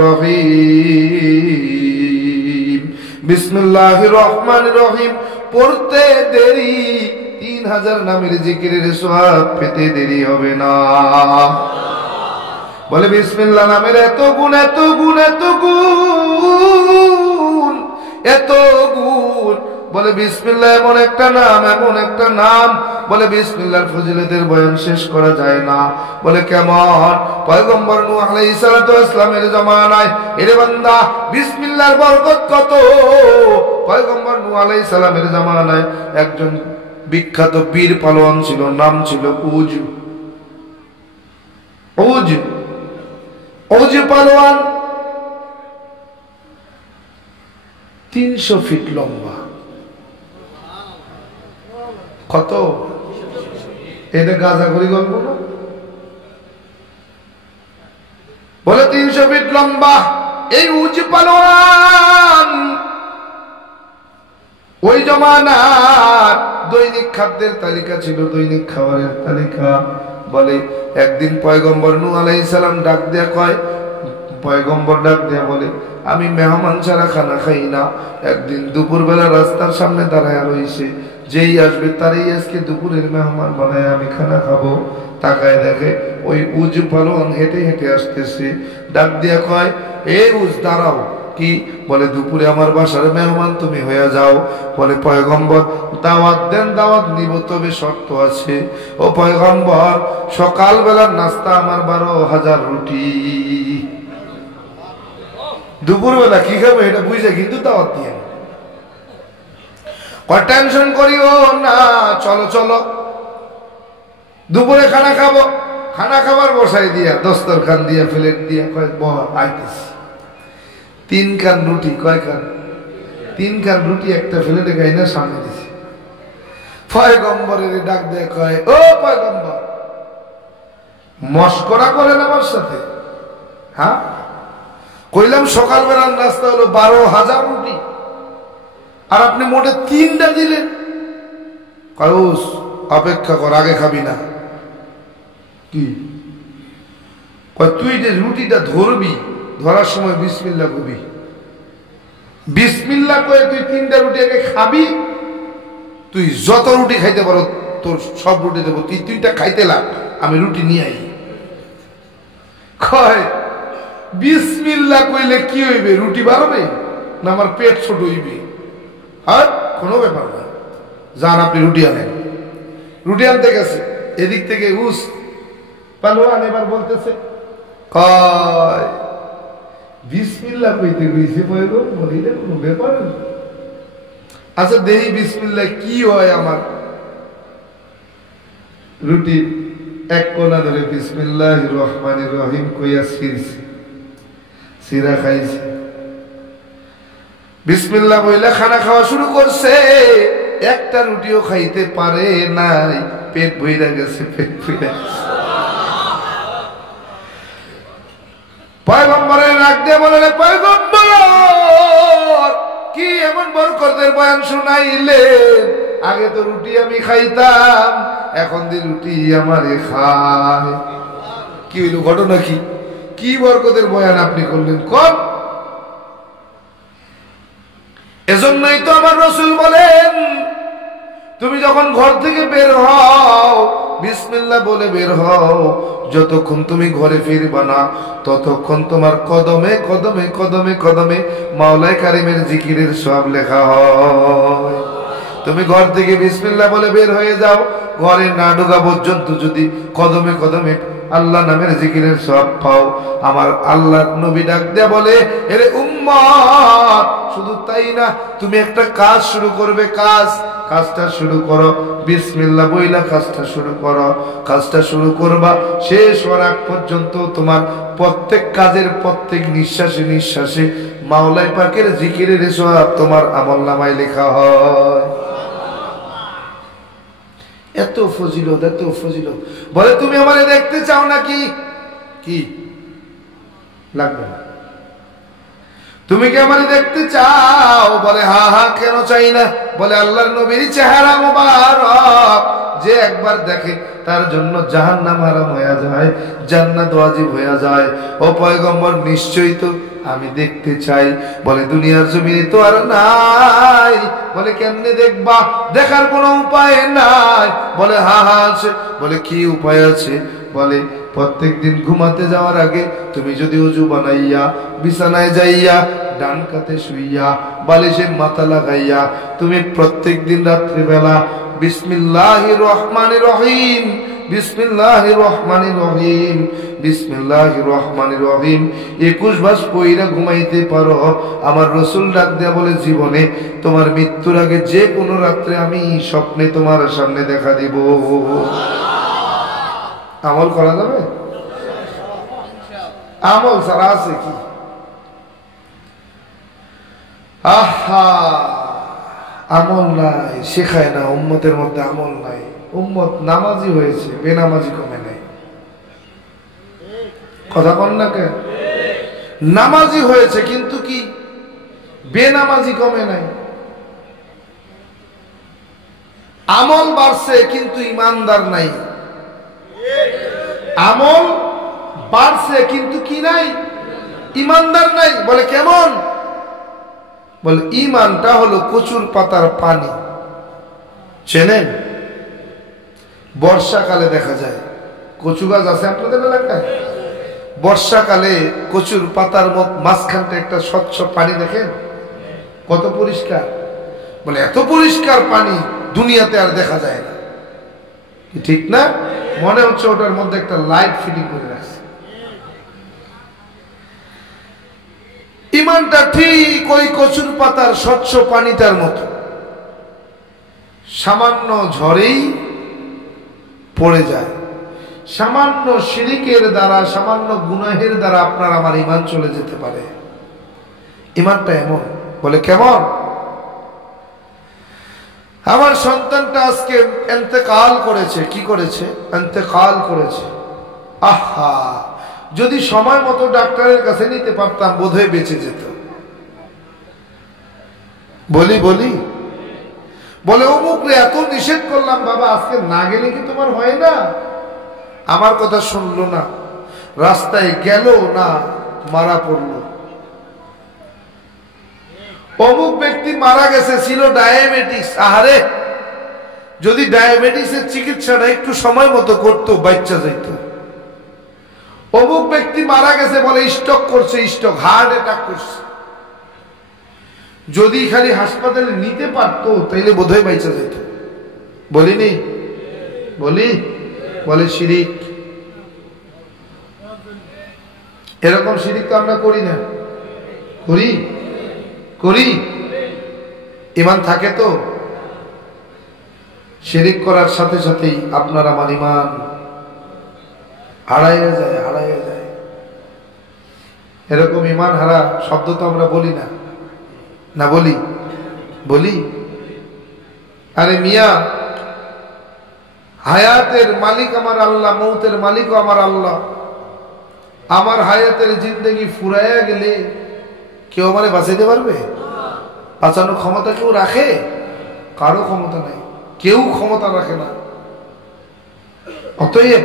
রহিম, বিসমিল্লাহির রহমানির রহিম পড়তে দেরি 3000 নামের জিকিরের সওয়াব পেতে দেরি হবে না। বলে বিসমিল্লাহ নামের এত গুণ, এত গুণ, এত গুণ, এত গুণ। বলে বিসমিল্লাহ এমন একটা নাম, এমন একটা নাম, বলে বিসমিল্লাহর ফজিলতের বয়ান শেষ করা যায় না। বলে কেমন? পয়গম্বর নূহ আলাইহিস সালাতু ওয়াস সালামের জামানায় এরে বান্দা বিসমিল্লাহর বরকত কত। পয়গম্বর নূহ আলাইহিস সালামের জামানায় একজন বিখ্যাত বীর পালোয়ান ছিল, নাম ছিল উজ। উজ উজ পালোয়ান 300 ফিট লম্বা। কত? এটা গাজাগরি গল্প না? বলে 300 ফিট লম্বা এই উজ পালোয়ান ওই জমানার দৈনিক খাদ্যের তালিকা ছিল, দৈনিক খাবারের তালিকা। বলে একদিন পয়গম্বর নূহ আলাইহিস সালাম ডাক দেয়া কয়, পয়গম্বর ডাক দেয়া বলে আমি মেহমান ছাড়া খানা খাই না। একদিন দুপুরবেলা রাস্তার সামনে দাঁড়ায় রইছে, যেই আসবে তারই আজকে দুপুরের মেহমান বানায় আমি খানা খাবো। তাকায় দেখে ওই উজ পালোয়ান হেঁটে হেঁটে আসতেছে। ডাক দিয়া কয় এ উজ দাঁড়াও। কি? বলে দুপুরে আমার বাসার মেহমান তুমি হয়ে যাও। বলে পয়গম্বর দাওয়াত দেন, দাওয়াত নিব, তবে শর্ত আছে। ও পয়গম্বর সকালবেলার নাস্তা আমার 12,000 রুটি, দুপুরবেলা কি খাবো এটা বুঝে কিন্তু দাওয়াত দিয়ে। টেনশন করিও না, চলো চলো দুপুরে খানা খাবো। খানা খাবার বসাই দিয়া দস্তরখান দিয়া প্লেট দিয়া কয় আইতেছি। 3 খান রুটি, কয় খান? 3 খান রুটি একটা প্লেটে খাই না সামনে দিছি। পয়গম্বরের ডাক দিয়ে কয়, ও পয়গম্বর, মস্করা করেন আমার সাথে? হ্যাঁ, কইলাম সকালবেলার নাস্তা হলো 12,000 রুটি, আর আপনি মোটে 3টা দিলেন। কয় অপেক্ষা কর, আগে খাবি না। কি কয়, তুই যে রুটিটা ধরবি, ধরার সময় বিসমিল্লাহ কবি। বিসমিল্লাহ কয়ে তুই 3টা রুটি আগে খাবি। তুই যত রুটি খাইতে পারো তোর সব রুটি দেবো, তুই 3টা খাইতে লাগ, আমি রুটি নিয়ে আই। কয় বিসমিল্লাহ কইলে কি হইবে? রুটি বাড়বে না আমার পেট ছোট হইবে? আর কোনো ব্যাপার না, যান আপনি রুটি আনেন। রুটি আনতে গেছে, এদিক থেকে পালোয়ান এবার বলতেছে, কয় বিসমিল্লাহ কইতে কইছে পয়গম্বর, এটা কোনো ব্যাপার? আচ্ছা দেহি বিসমিল্লাহ কি হয় আমার। রুটি এক কোনা ধরে বিসমিল্লাহির রহমানির রহিম কইয়া ছিঁড়ছে, সিরা খাইছে। বিসমিল্লাহ বইলা খানা খাওয়া শুরু করছে। একটা রুটিও খাইতে পারে নাই, পেট ভইরা গেছে, পেট ভইরা গেছে। পয়গম্বরের রাগ দিয়ে বলে, পয়গম্বর কি এমন বরকতের বয়ান শুনাইলেন? আগে তো রুটি আমি খাইতাম, এখন দি রুটি আমারে খায়। কি হইল, ঘটনা কি? কি বরকতের বয়ান আপনি করলেন? কোন এজন্যই তো আমার রাসূল বলেন, তুমি যখন ঘর থেকে বের হও বিসমিল্লাহ বলে বের হও। যতক্ষণ তুমি ঘরে ফিরবা না ততক্ষণ তোমার কদমে কদমে কদমে কদমে মাওলাই কারিমের জিকিরের সব লেখা হয়। তুমি ঘর থেকে বিসমিল্লাহ বলে বের হয়ে যাও, ঘরে না ঢোকা পর্যন্ত যদি কদমে কদমে আল্লাহ নামের জিকিরের সব পাও। আমার আল্লাহ নবী ডাক দেয়া বলে, এরে উম্মত, শুধু তাই না, তুমি একটা কাজ শুরু করবে। কাজটা শুরু করো, বিসমিল্লাহ বইলা কাজটা শুরু করো। কাজটা শুরু করবা, শেষ হওয়ার আগ পর্যন্ত তোমার প্রত্যেক কাজের প্রত্যেক নিঃশ্বাসে নিঃশ্বাসে মাওলাই পাকের জিকিরের সওয়াব তোমার আমলনামায় লেখা হয়। এত ফজিলত, এত ফজিলত। বলে তুমি আমারে দেখতে চাও নাকি? কি লাগবে না? তুমি কি আমারে দেখতে চাও? বলে হা হা, কেন চাই না? বলে আল্লাহর নবীর চেহারা মোবারক যে একবার দেখে তার জন্য জাহান্নাম হারাম হয়ে যায়, জান্নাত ওয়াজিব হয়ে যায়। ও পয়গম্বর, নিশ্চয়ই তো আমি দেখতে চাই। বলে দুনিয়ার জমিনে তো আর নাই। বলে কেমনে দেখবা? দেখার কোনো উপায় নাই। বলে হা হা আছে। বলে কি উপায় আছে? বলে প্রত্যেক দিন ঘুমাতে যাওয়ার আগে তুমি যদি ওযু বানাইয়া বিছানায় যাইয়া ডান কাতে শুইয়া বালিশে মাথা লাগাইয়া তুমি প্রত্যেক দিন রাত্রি বেলা বিসমিল্লাহির রহমানির রহিম, বিসমিল্লাহির রহমানির রহিম, বিসমিল্লাহির রহমানির রহিম 21 বার পড়িয়া ঘুমাইতে পারো, আমার রাসূল ডাক দেয়া বলে জীবনে তোমার মৃত্যুর আগে যে কোনো রাত্রে আমি স্বপ্নে তোমার সামনে দেখা দিব। আমল করা যাবে? আমল ছাড়া আছে কি? আহা, আমল নাই, শেখায় না, উম্মতের মধ্যে আমল নাই। উম্মত নামাজি হয়েছে, বেনামাজি কমে নাই। কথা বল না কেন? নামাজি হয়েছে কিন্তু কি বেনামাজি কমে নাই। আমল বাড়ছে কিন্তু ইমানদার নাই। আমল বাড়ছে কিন্তু কি নাই? ইমানদার নাই। বলে কেমন? বলে ইমানটা হলো কচুর পাতার পানি, চেনেন? বর্ষাকালে দেখা যায়, কচু গাছ আছে আপনাদের এলাকায়, বর্ষাকালে কচুর পাতার মাঝখানটা একটা স্বচ্ছ পানি দেখেন, কত পরিষ্কার। বলে এত পরিষ্কার পানি দুনিয়াতে আর দেখা যায় না। ঠিক না? মনে হচ্ছে ওটার মধ্যে একটা লাইট ফিটিং করে রাখছে। ইমানটা ঠিক ওই কচুর পাতার স্বচ্ছ পানিটার মতো। সামান্য ঝড়েই পড়ে যায়। সামান্য শিরিকের দ্বারা, সামান্য গুনাহের দ্বারা আপনার আমার ঈমান চলে যেতে পারে। ঈমানটা এমন। বলে কেমন? আমার সন্তানটা আজকে ইন্তেকাল করেছে। কি করেছে? ইন্তেকাল করেছে। আহা, যদি সময় মতো ডাক্তারের কাছে নিতে পারতাম বোধহয় বেঁচে যেত। বলি বলে অমুকরে এত নিষেধ করলাম, বাবা আজকে না গেলে কি তোমার হয় না? আমার কথা শুনলো না, রাস্তায় গেল না, মারা পড়লো। অমুক ব্যক্তি মারা গেছে, ছিল ডায়াবেটিস। আহারে, যদি ডায়াবেটিসের চিকিৎসাটা একটু সময় মতো করতো বাচ্চা যাইত। অমুক ব্যক্তি মারা গেছে, বলে স্ট্রোক করছে, স্ট্রোক, হার্ট অ্যাটাক করছে। যদি খালি হাসপাতালে নিতে পারতো তাইলে বোধহয় বাঁচা যেত। বলিনি? বলে শিরিক। এরকম শিরিক তো আমরা করি না? করি। ঈমান থাকে তো? শিরিক করার সাথে সাথেই আপনার আমার ঈমান হারাইয়া যায়। এরকম ঈমান হারা শব্দ তো আমরা বলি না? বলি। আরে মিয়া, হায়াতের মালিক আমার আল্লাহ, মৌতের মালিকও আমার আল্লাহ। আমার হায়াতের জিন্দেগি ফুরাইয়া গেলে কেউ আমারে বাঁচাইতে পারবে? বাঁচানোর ক্ষমতা কেউ রাখে? কারো ক্ষমতা নাই, কেউ ক্ষমতা রাখে না। অতএব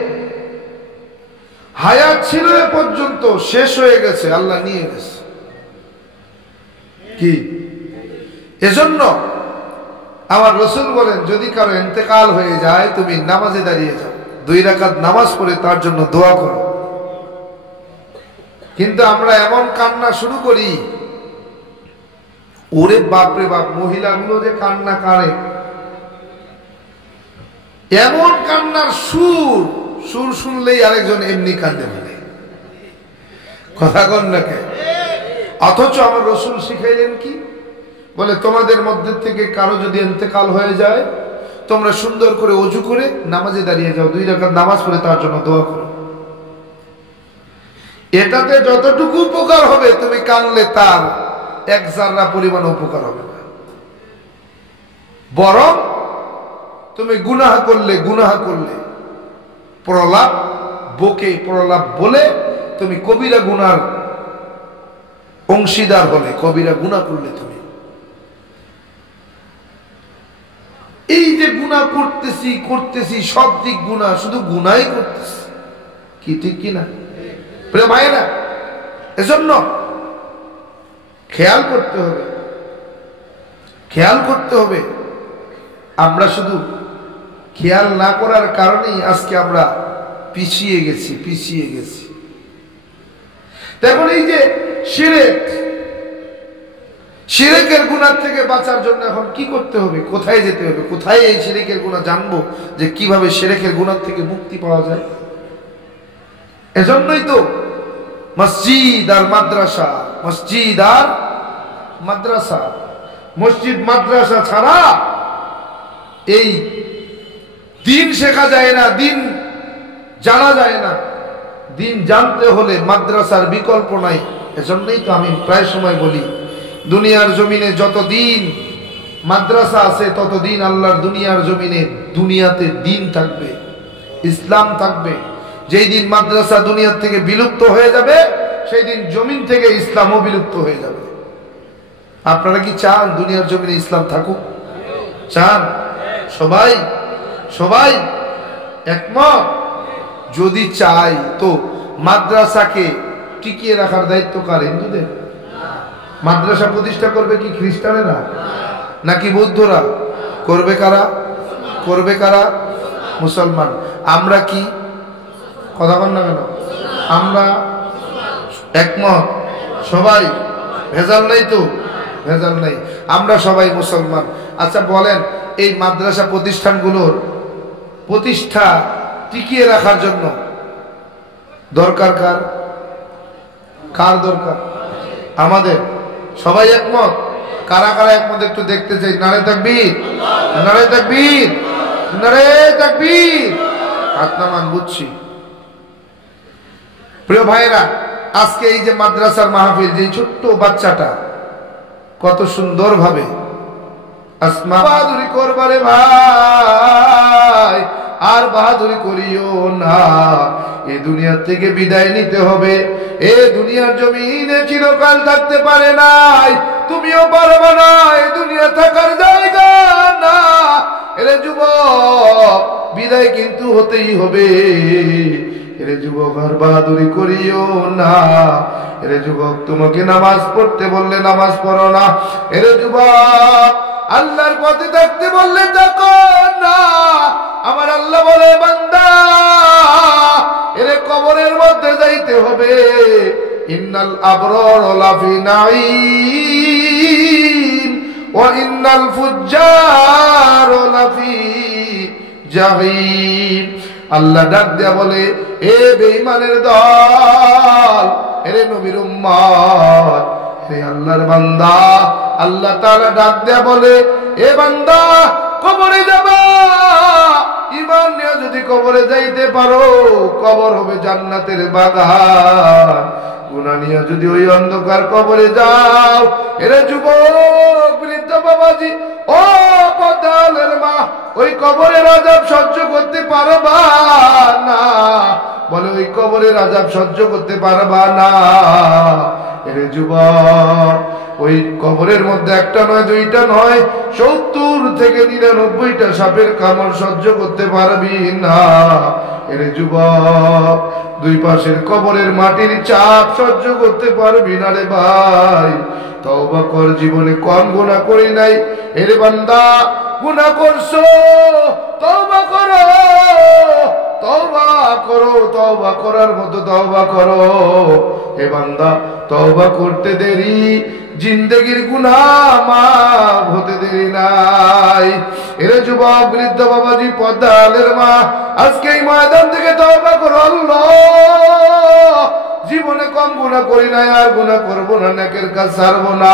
হায়াত ছিল এ পর্যন্ত, শেষ হয়ে গেছে, আল্লাহ নিয়ে গেছে। কি এজন্য আমার রাসূল বলেন, যদি কারো ইন্তেকাল হয়ে যায় তুমি নামাজে দাঁড়িয়ে যাও, 2 রাকাত নামাজ পড়ে তার জন্য দোয়া করো। কিন্তু আমরা এমন কান্না শুরু করি, ওরে বাপরে বাপ, মহিলাগুলো যে কান্না কারে, এমন কান্নার সুর শুনলেই আরেকজন এমনি কান্দে ফেলে। কথা কন না কে? অথচ আমার রাসূল শিখাইলেন কি? বলে তোমাদের মধ্যে থেকে কারো যদি ইন্তেকাল হয়ে যায়, তোমরা সুন্দর করে ওযু করে নামাজে দাঁড়িয়ে যাও, 2 রাকাত নামাজ পড়ে তার জন্য দোয়া করো। এটাতে যতটুকু উপকার হবে, তুমি কানলে তার 1 জাররা পরিমাণ উপকার হবে না। বরং তুমি গুনাহ করলে প্রলাপ বলে তুমি কবিরা গুনার অংশীদার হলে, কবিরা গুনাহ করলে তুমি। এই যে গুনাহ করতেছি সব দিক গুনাহ, শুধু গুনাহই করতেছি, কি ঠিক কিনা প্রিয় ভাইরা? এজন্য খেয়াল করতে হবে। আমরা শুধু খেয়াল না করার কারণেই আজকে আমরা পিছিয়ে গেছি। তেমন এই যে শিরকের গুনাহ থেকে বাঁচার জন্য এখন কি করতে হবে? কোথায় যেতে হবে? কোথায় এই শিরকের গুনাহ জানবো, যে কিভাবে শিরকের গুনাহ থেকে মুক্তি পাওয়া যায়? এজন্যই তো মসজিদ আর মাদ্রাসা, মসজিদ মাদ্রাসা ছাড়া এই দিন শেখা যায় না, দিন জানা যায় না। দিন জানতে হলে মাদ্রাসার বিকল্প নাই। এজন্যই তো আমি প্রায় সময় বলি, দুনিয়ার জমিনে যতদিন মাদ্রাসা আছে ততদিন আল্লাহর দুনিয়ার জমিনে দুনিয়াতে দিন থাকবে, ইসলাম থাকবে। যেই দিন মাদ্রাসা দুনিয়ার থেকে বিলুপ্ত হয়ে যাবে, সেই দিন জমিন থেকে ইসলামও বিলুপ্ত হয়ে যাবে। আপনারা কি চান দুনিয়ার জমিনে ইসলাম থাকুক? চান? সবাই একমত? যদি চাই তো মাদ্রাসাকে টিকিয়ে রাখার দায়িত্ব কার? হিন্দুদের? মাদ্রাসা প্রতিষ্ঠা করবে কি খ্রিস্টানেরা নাকি বৌদ্ধরা? করবে কারা? মুসলমান। আমরা কি কথা বল না কেন? আমরা একমত সবাই? ভেজাল নাই তো? ভেজাল নাই, আমরা সবাই মুসলমান। আচ্ছা বলেন, এই মাদ্রাসা প্রতিষ্ঠানগুলোর প্রতিষ্ঠা টিকিয়ে রাখার জন্য দরকার কার দরকার? আমাদের। সবাই একমত? কারা কারা একমত একটু দেখতে চাই। নারে তাকবীর, নারে তাকবীর, নারে তাকবীর। হাত নামান, বুঝছি। প্রিয় ভাইরা, আজকে এই যে মাদ্রাসার মাহফিল, যে ছোট্ট বাচ্চাটা কত সুন্দর ভাবে আসমা বাহাদুরি করবারে ভাই, আর বাহাদুরি করিও না। এই দুনিয়া থেকে বিদায় নিতে হবে। এ দুনিয়ার জমিনে চিরকাল থাকতে পারে নাই, তুমিও পারবে না। এই দুনিয়া থাকার জায়গা না। এরে যুবক, বিদায় কিন্তু হতেই হবে। এরে যুবক, আর বাহাদুরি করিও না। এরে যুবক, তোমাকে নামাজ পড়তে বললে নামাজ পড়ো না। এরে যুবক, আল্লাহর পথে থাকতে বললে থাকো না। আমার আল্লাহ বলে, বান্দা, এরে কবরের মধ্যে যাইতে হবে। ইন্নাল আবরার লাফি নাঈম ওয়া ইন্নাল ফুজ্জার লাফি জাহিম। আল্লাহ ডাক দেয়া বলে, এ বেঈমানের দল, এরে নবীর উম্মত, হে আল্লাহর বান্দা, আল্লাহ তাআলা ডাক দেয়া বলে, এ বান্দা, কবরে যাবা। ঈমান নিয়ে যদি কবরে যাইতে পারো, কবর হবে জান্নাতের বাগান। গুনাহ নিয়ে যদি ওই অন্ধকার কবরে যাও, এরে যুবক, বৃদ্ধ বাবাজি, ও পদ্মালের মা, ওই কবরের আযাব সহ্য করতে পারবা না। বলে, ওই কবরের আযাব সহ্য করতে পারবা না। এরে যুবক, ওই কবরের মধ্যে একটা নয়, দুইটা নয়, 70 থেকে 99টা সাপের কামড় সহ্য করতে পারবি না। এরে যুবক, দুই পাশের কবরের মাটির চাপ সহ্য করতে পারবি না রে ভাই। তওবা কর, জীবনে কম গুনাহ করি নাই। এরে বান্দা, গুনাহ করছো, তওবা করো, তওবা করো, তওবা করার মতো তওবা করো। হে বান্দা, তওবা করতে দেরি, জিন্দেগির গুনাহ মাফ হতে দেরি নাই। এরে যুবক, বৃদ্ধ বাবাজি, পদ্মালের মা, আজকে এই ময়দান থেকে তওবা করো। আল্লাহ, জীবনে কম গুনাহ করি নাই, আর গুনাহ করবো না, নেকের কাজ ছাড়বো না।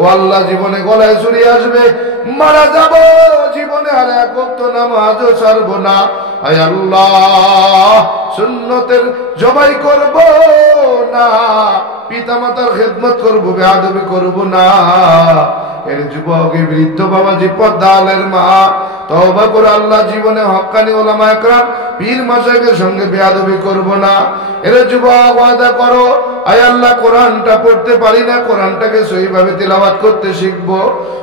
ও আল্লাহ, জীবনে গলায় ছুরি আসবে, মারা যাব, জীবনে আর এক ওয়াক্ত নামাজও ছাড়বো না। আয় আল্লাহ, সুন্নতের জবাই করব না, পিতামাতার খেদমত করব, বেয়াদবি করব না। এর যুবক, বৃদ্ধ বাবাজি, পদ্মালের মা, তওবা করে আল্লাহ, জীবনে হক্কানি ওলামা একরাম, পীর মাশায়েখের সঙ্গে বেয়াদবি করব না। এর যুবক, ওয়াদা করো, আয় আল্লাহ, কোরআনটা পড়তে পারি না, কোরআনটাকে সহিভাবে তিলাওয়াত করতে শিখবো।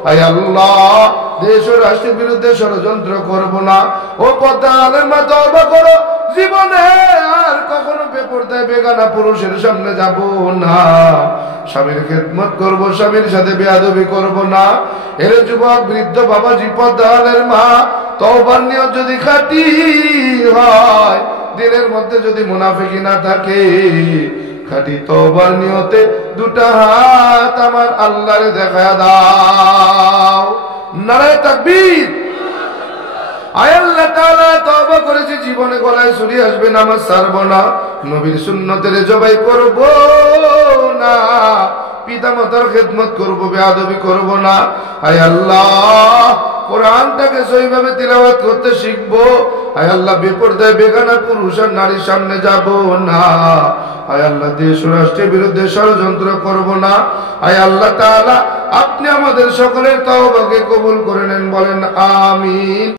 আয় আল্লাহ, দেশ ও রাষ্ট্রের বিরুদ্ধে ষড়যন্ত্র করব না। ও পদ্মালের মা, তওবা করো, জীবনে আর কখনো বেপরদায় বেগানা পুরুষের সামনে যাব না। স্বামীর খেদমত করব, স্বামীর সাথে বেয়াদবি করব না। এর যুবক, বৃদ্ধ বাবাজি, পদ্মালের মা, তওবার নিয়ত যদি খাঁটি হয়, দিলের মধ্যে যদি মুনাফিকি না থাকে, খাঁটি তওবার নিয়তে দুটা হাত আমার আল্লাহরে দেখায়া দাও। নারে তাকবীর। আয় আল্লাহ তাআলা, তওবা করেছি, জীবনে গলায় ছুরি আসবে, নামাজ ছাড়বো না, নবীর সুন্নতের জবাই করব না, পিতামাতার খেদমত করব, বেয়াদবি করব না। আয় আল্লাহ, কোরআনটাকে সহিভাবে তিলাওয়াত করতে শিখবো। আয় আল্লাহ, বেপরদায় বেগানা পুরুষ আর নারীর সামনে যাব না। আয় আল্লাহ, দেশ ও রাষ্ট্রের বিরুদ্ধে ষড়যন্ত্র করব না। আয় আল্লাহ তাআলা, আপনি আমাদের সকলের তওবাকে কবুল করে নেন, বলেন আমিন।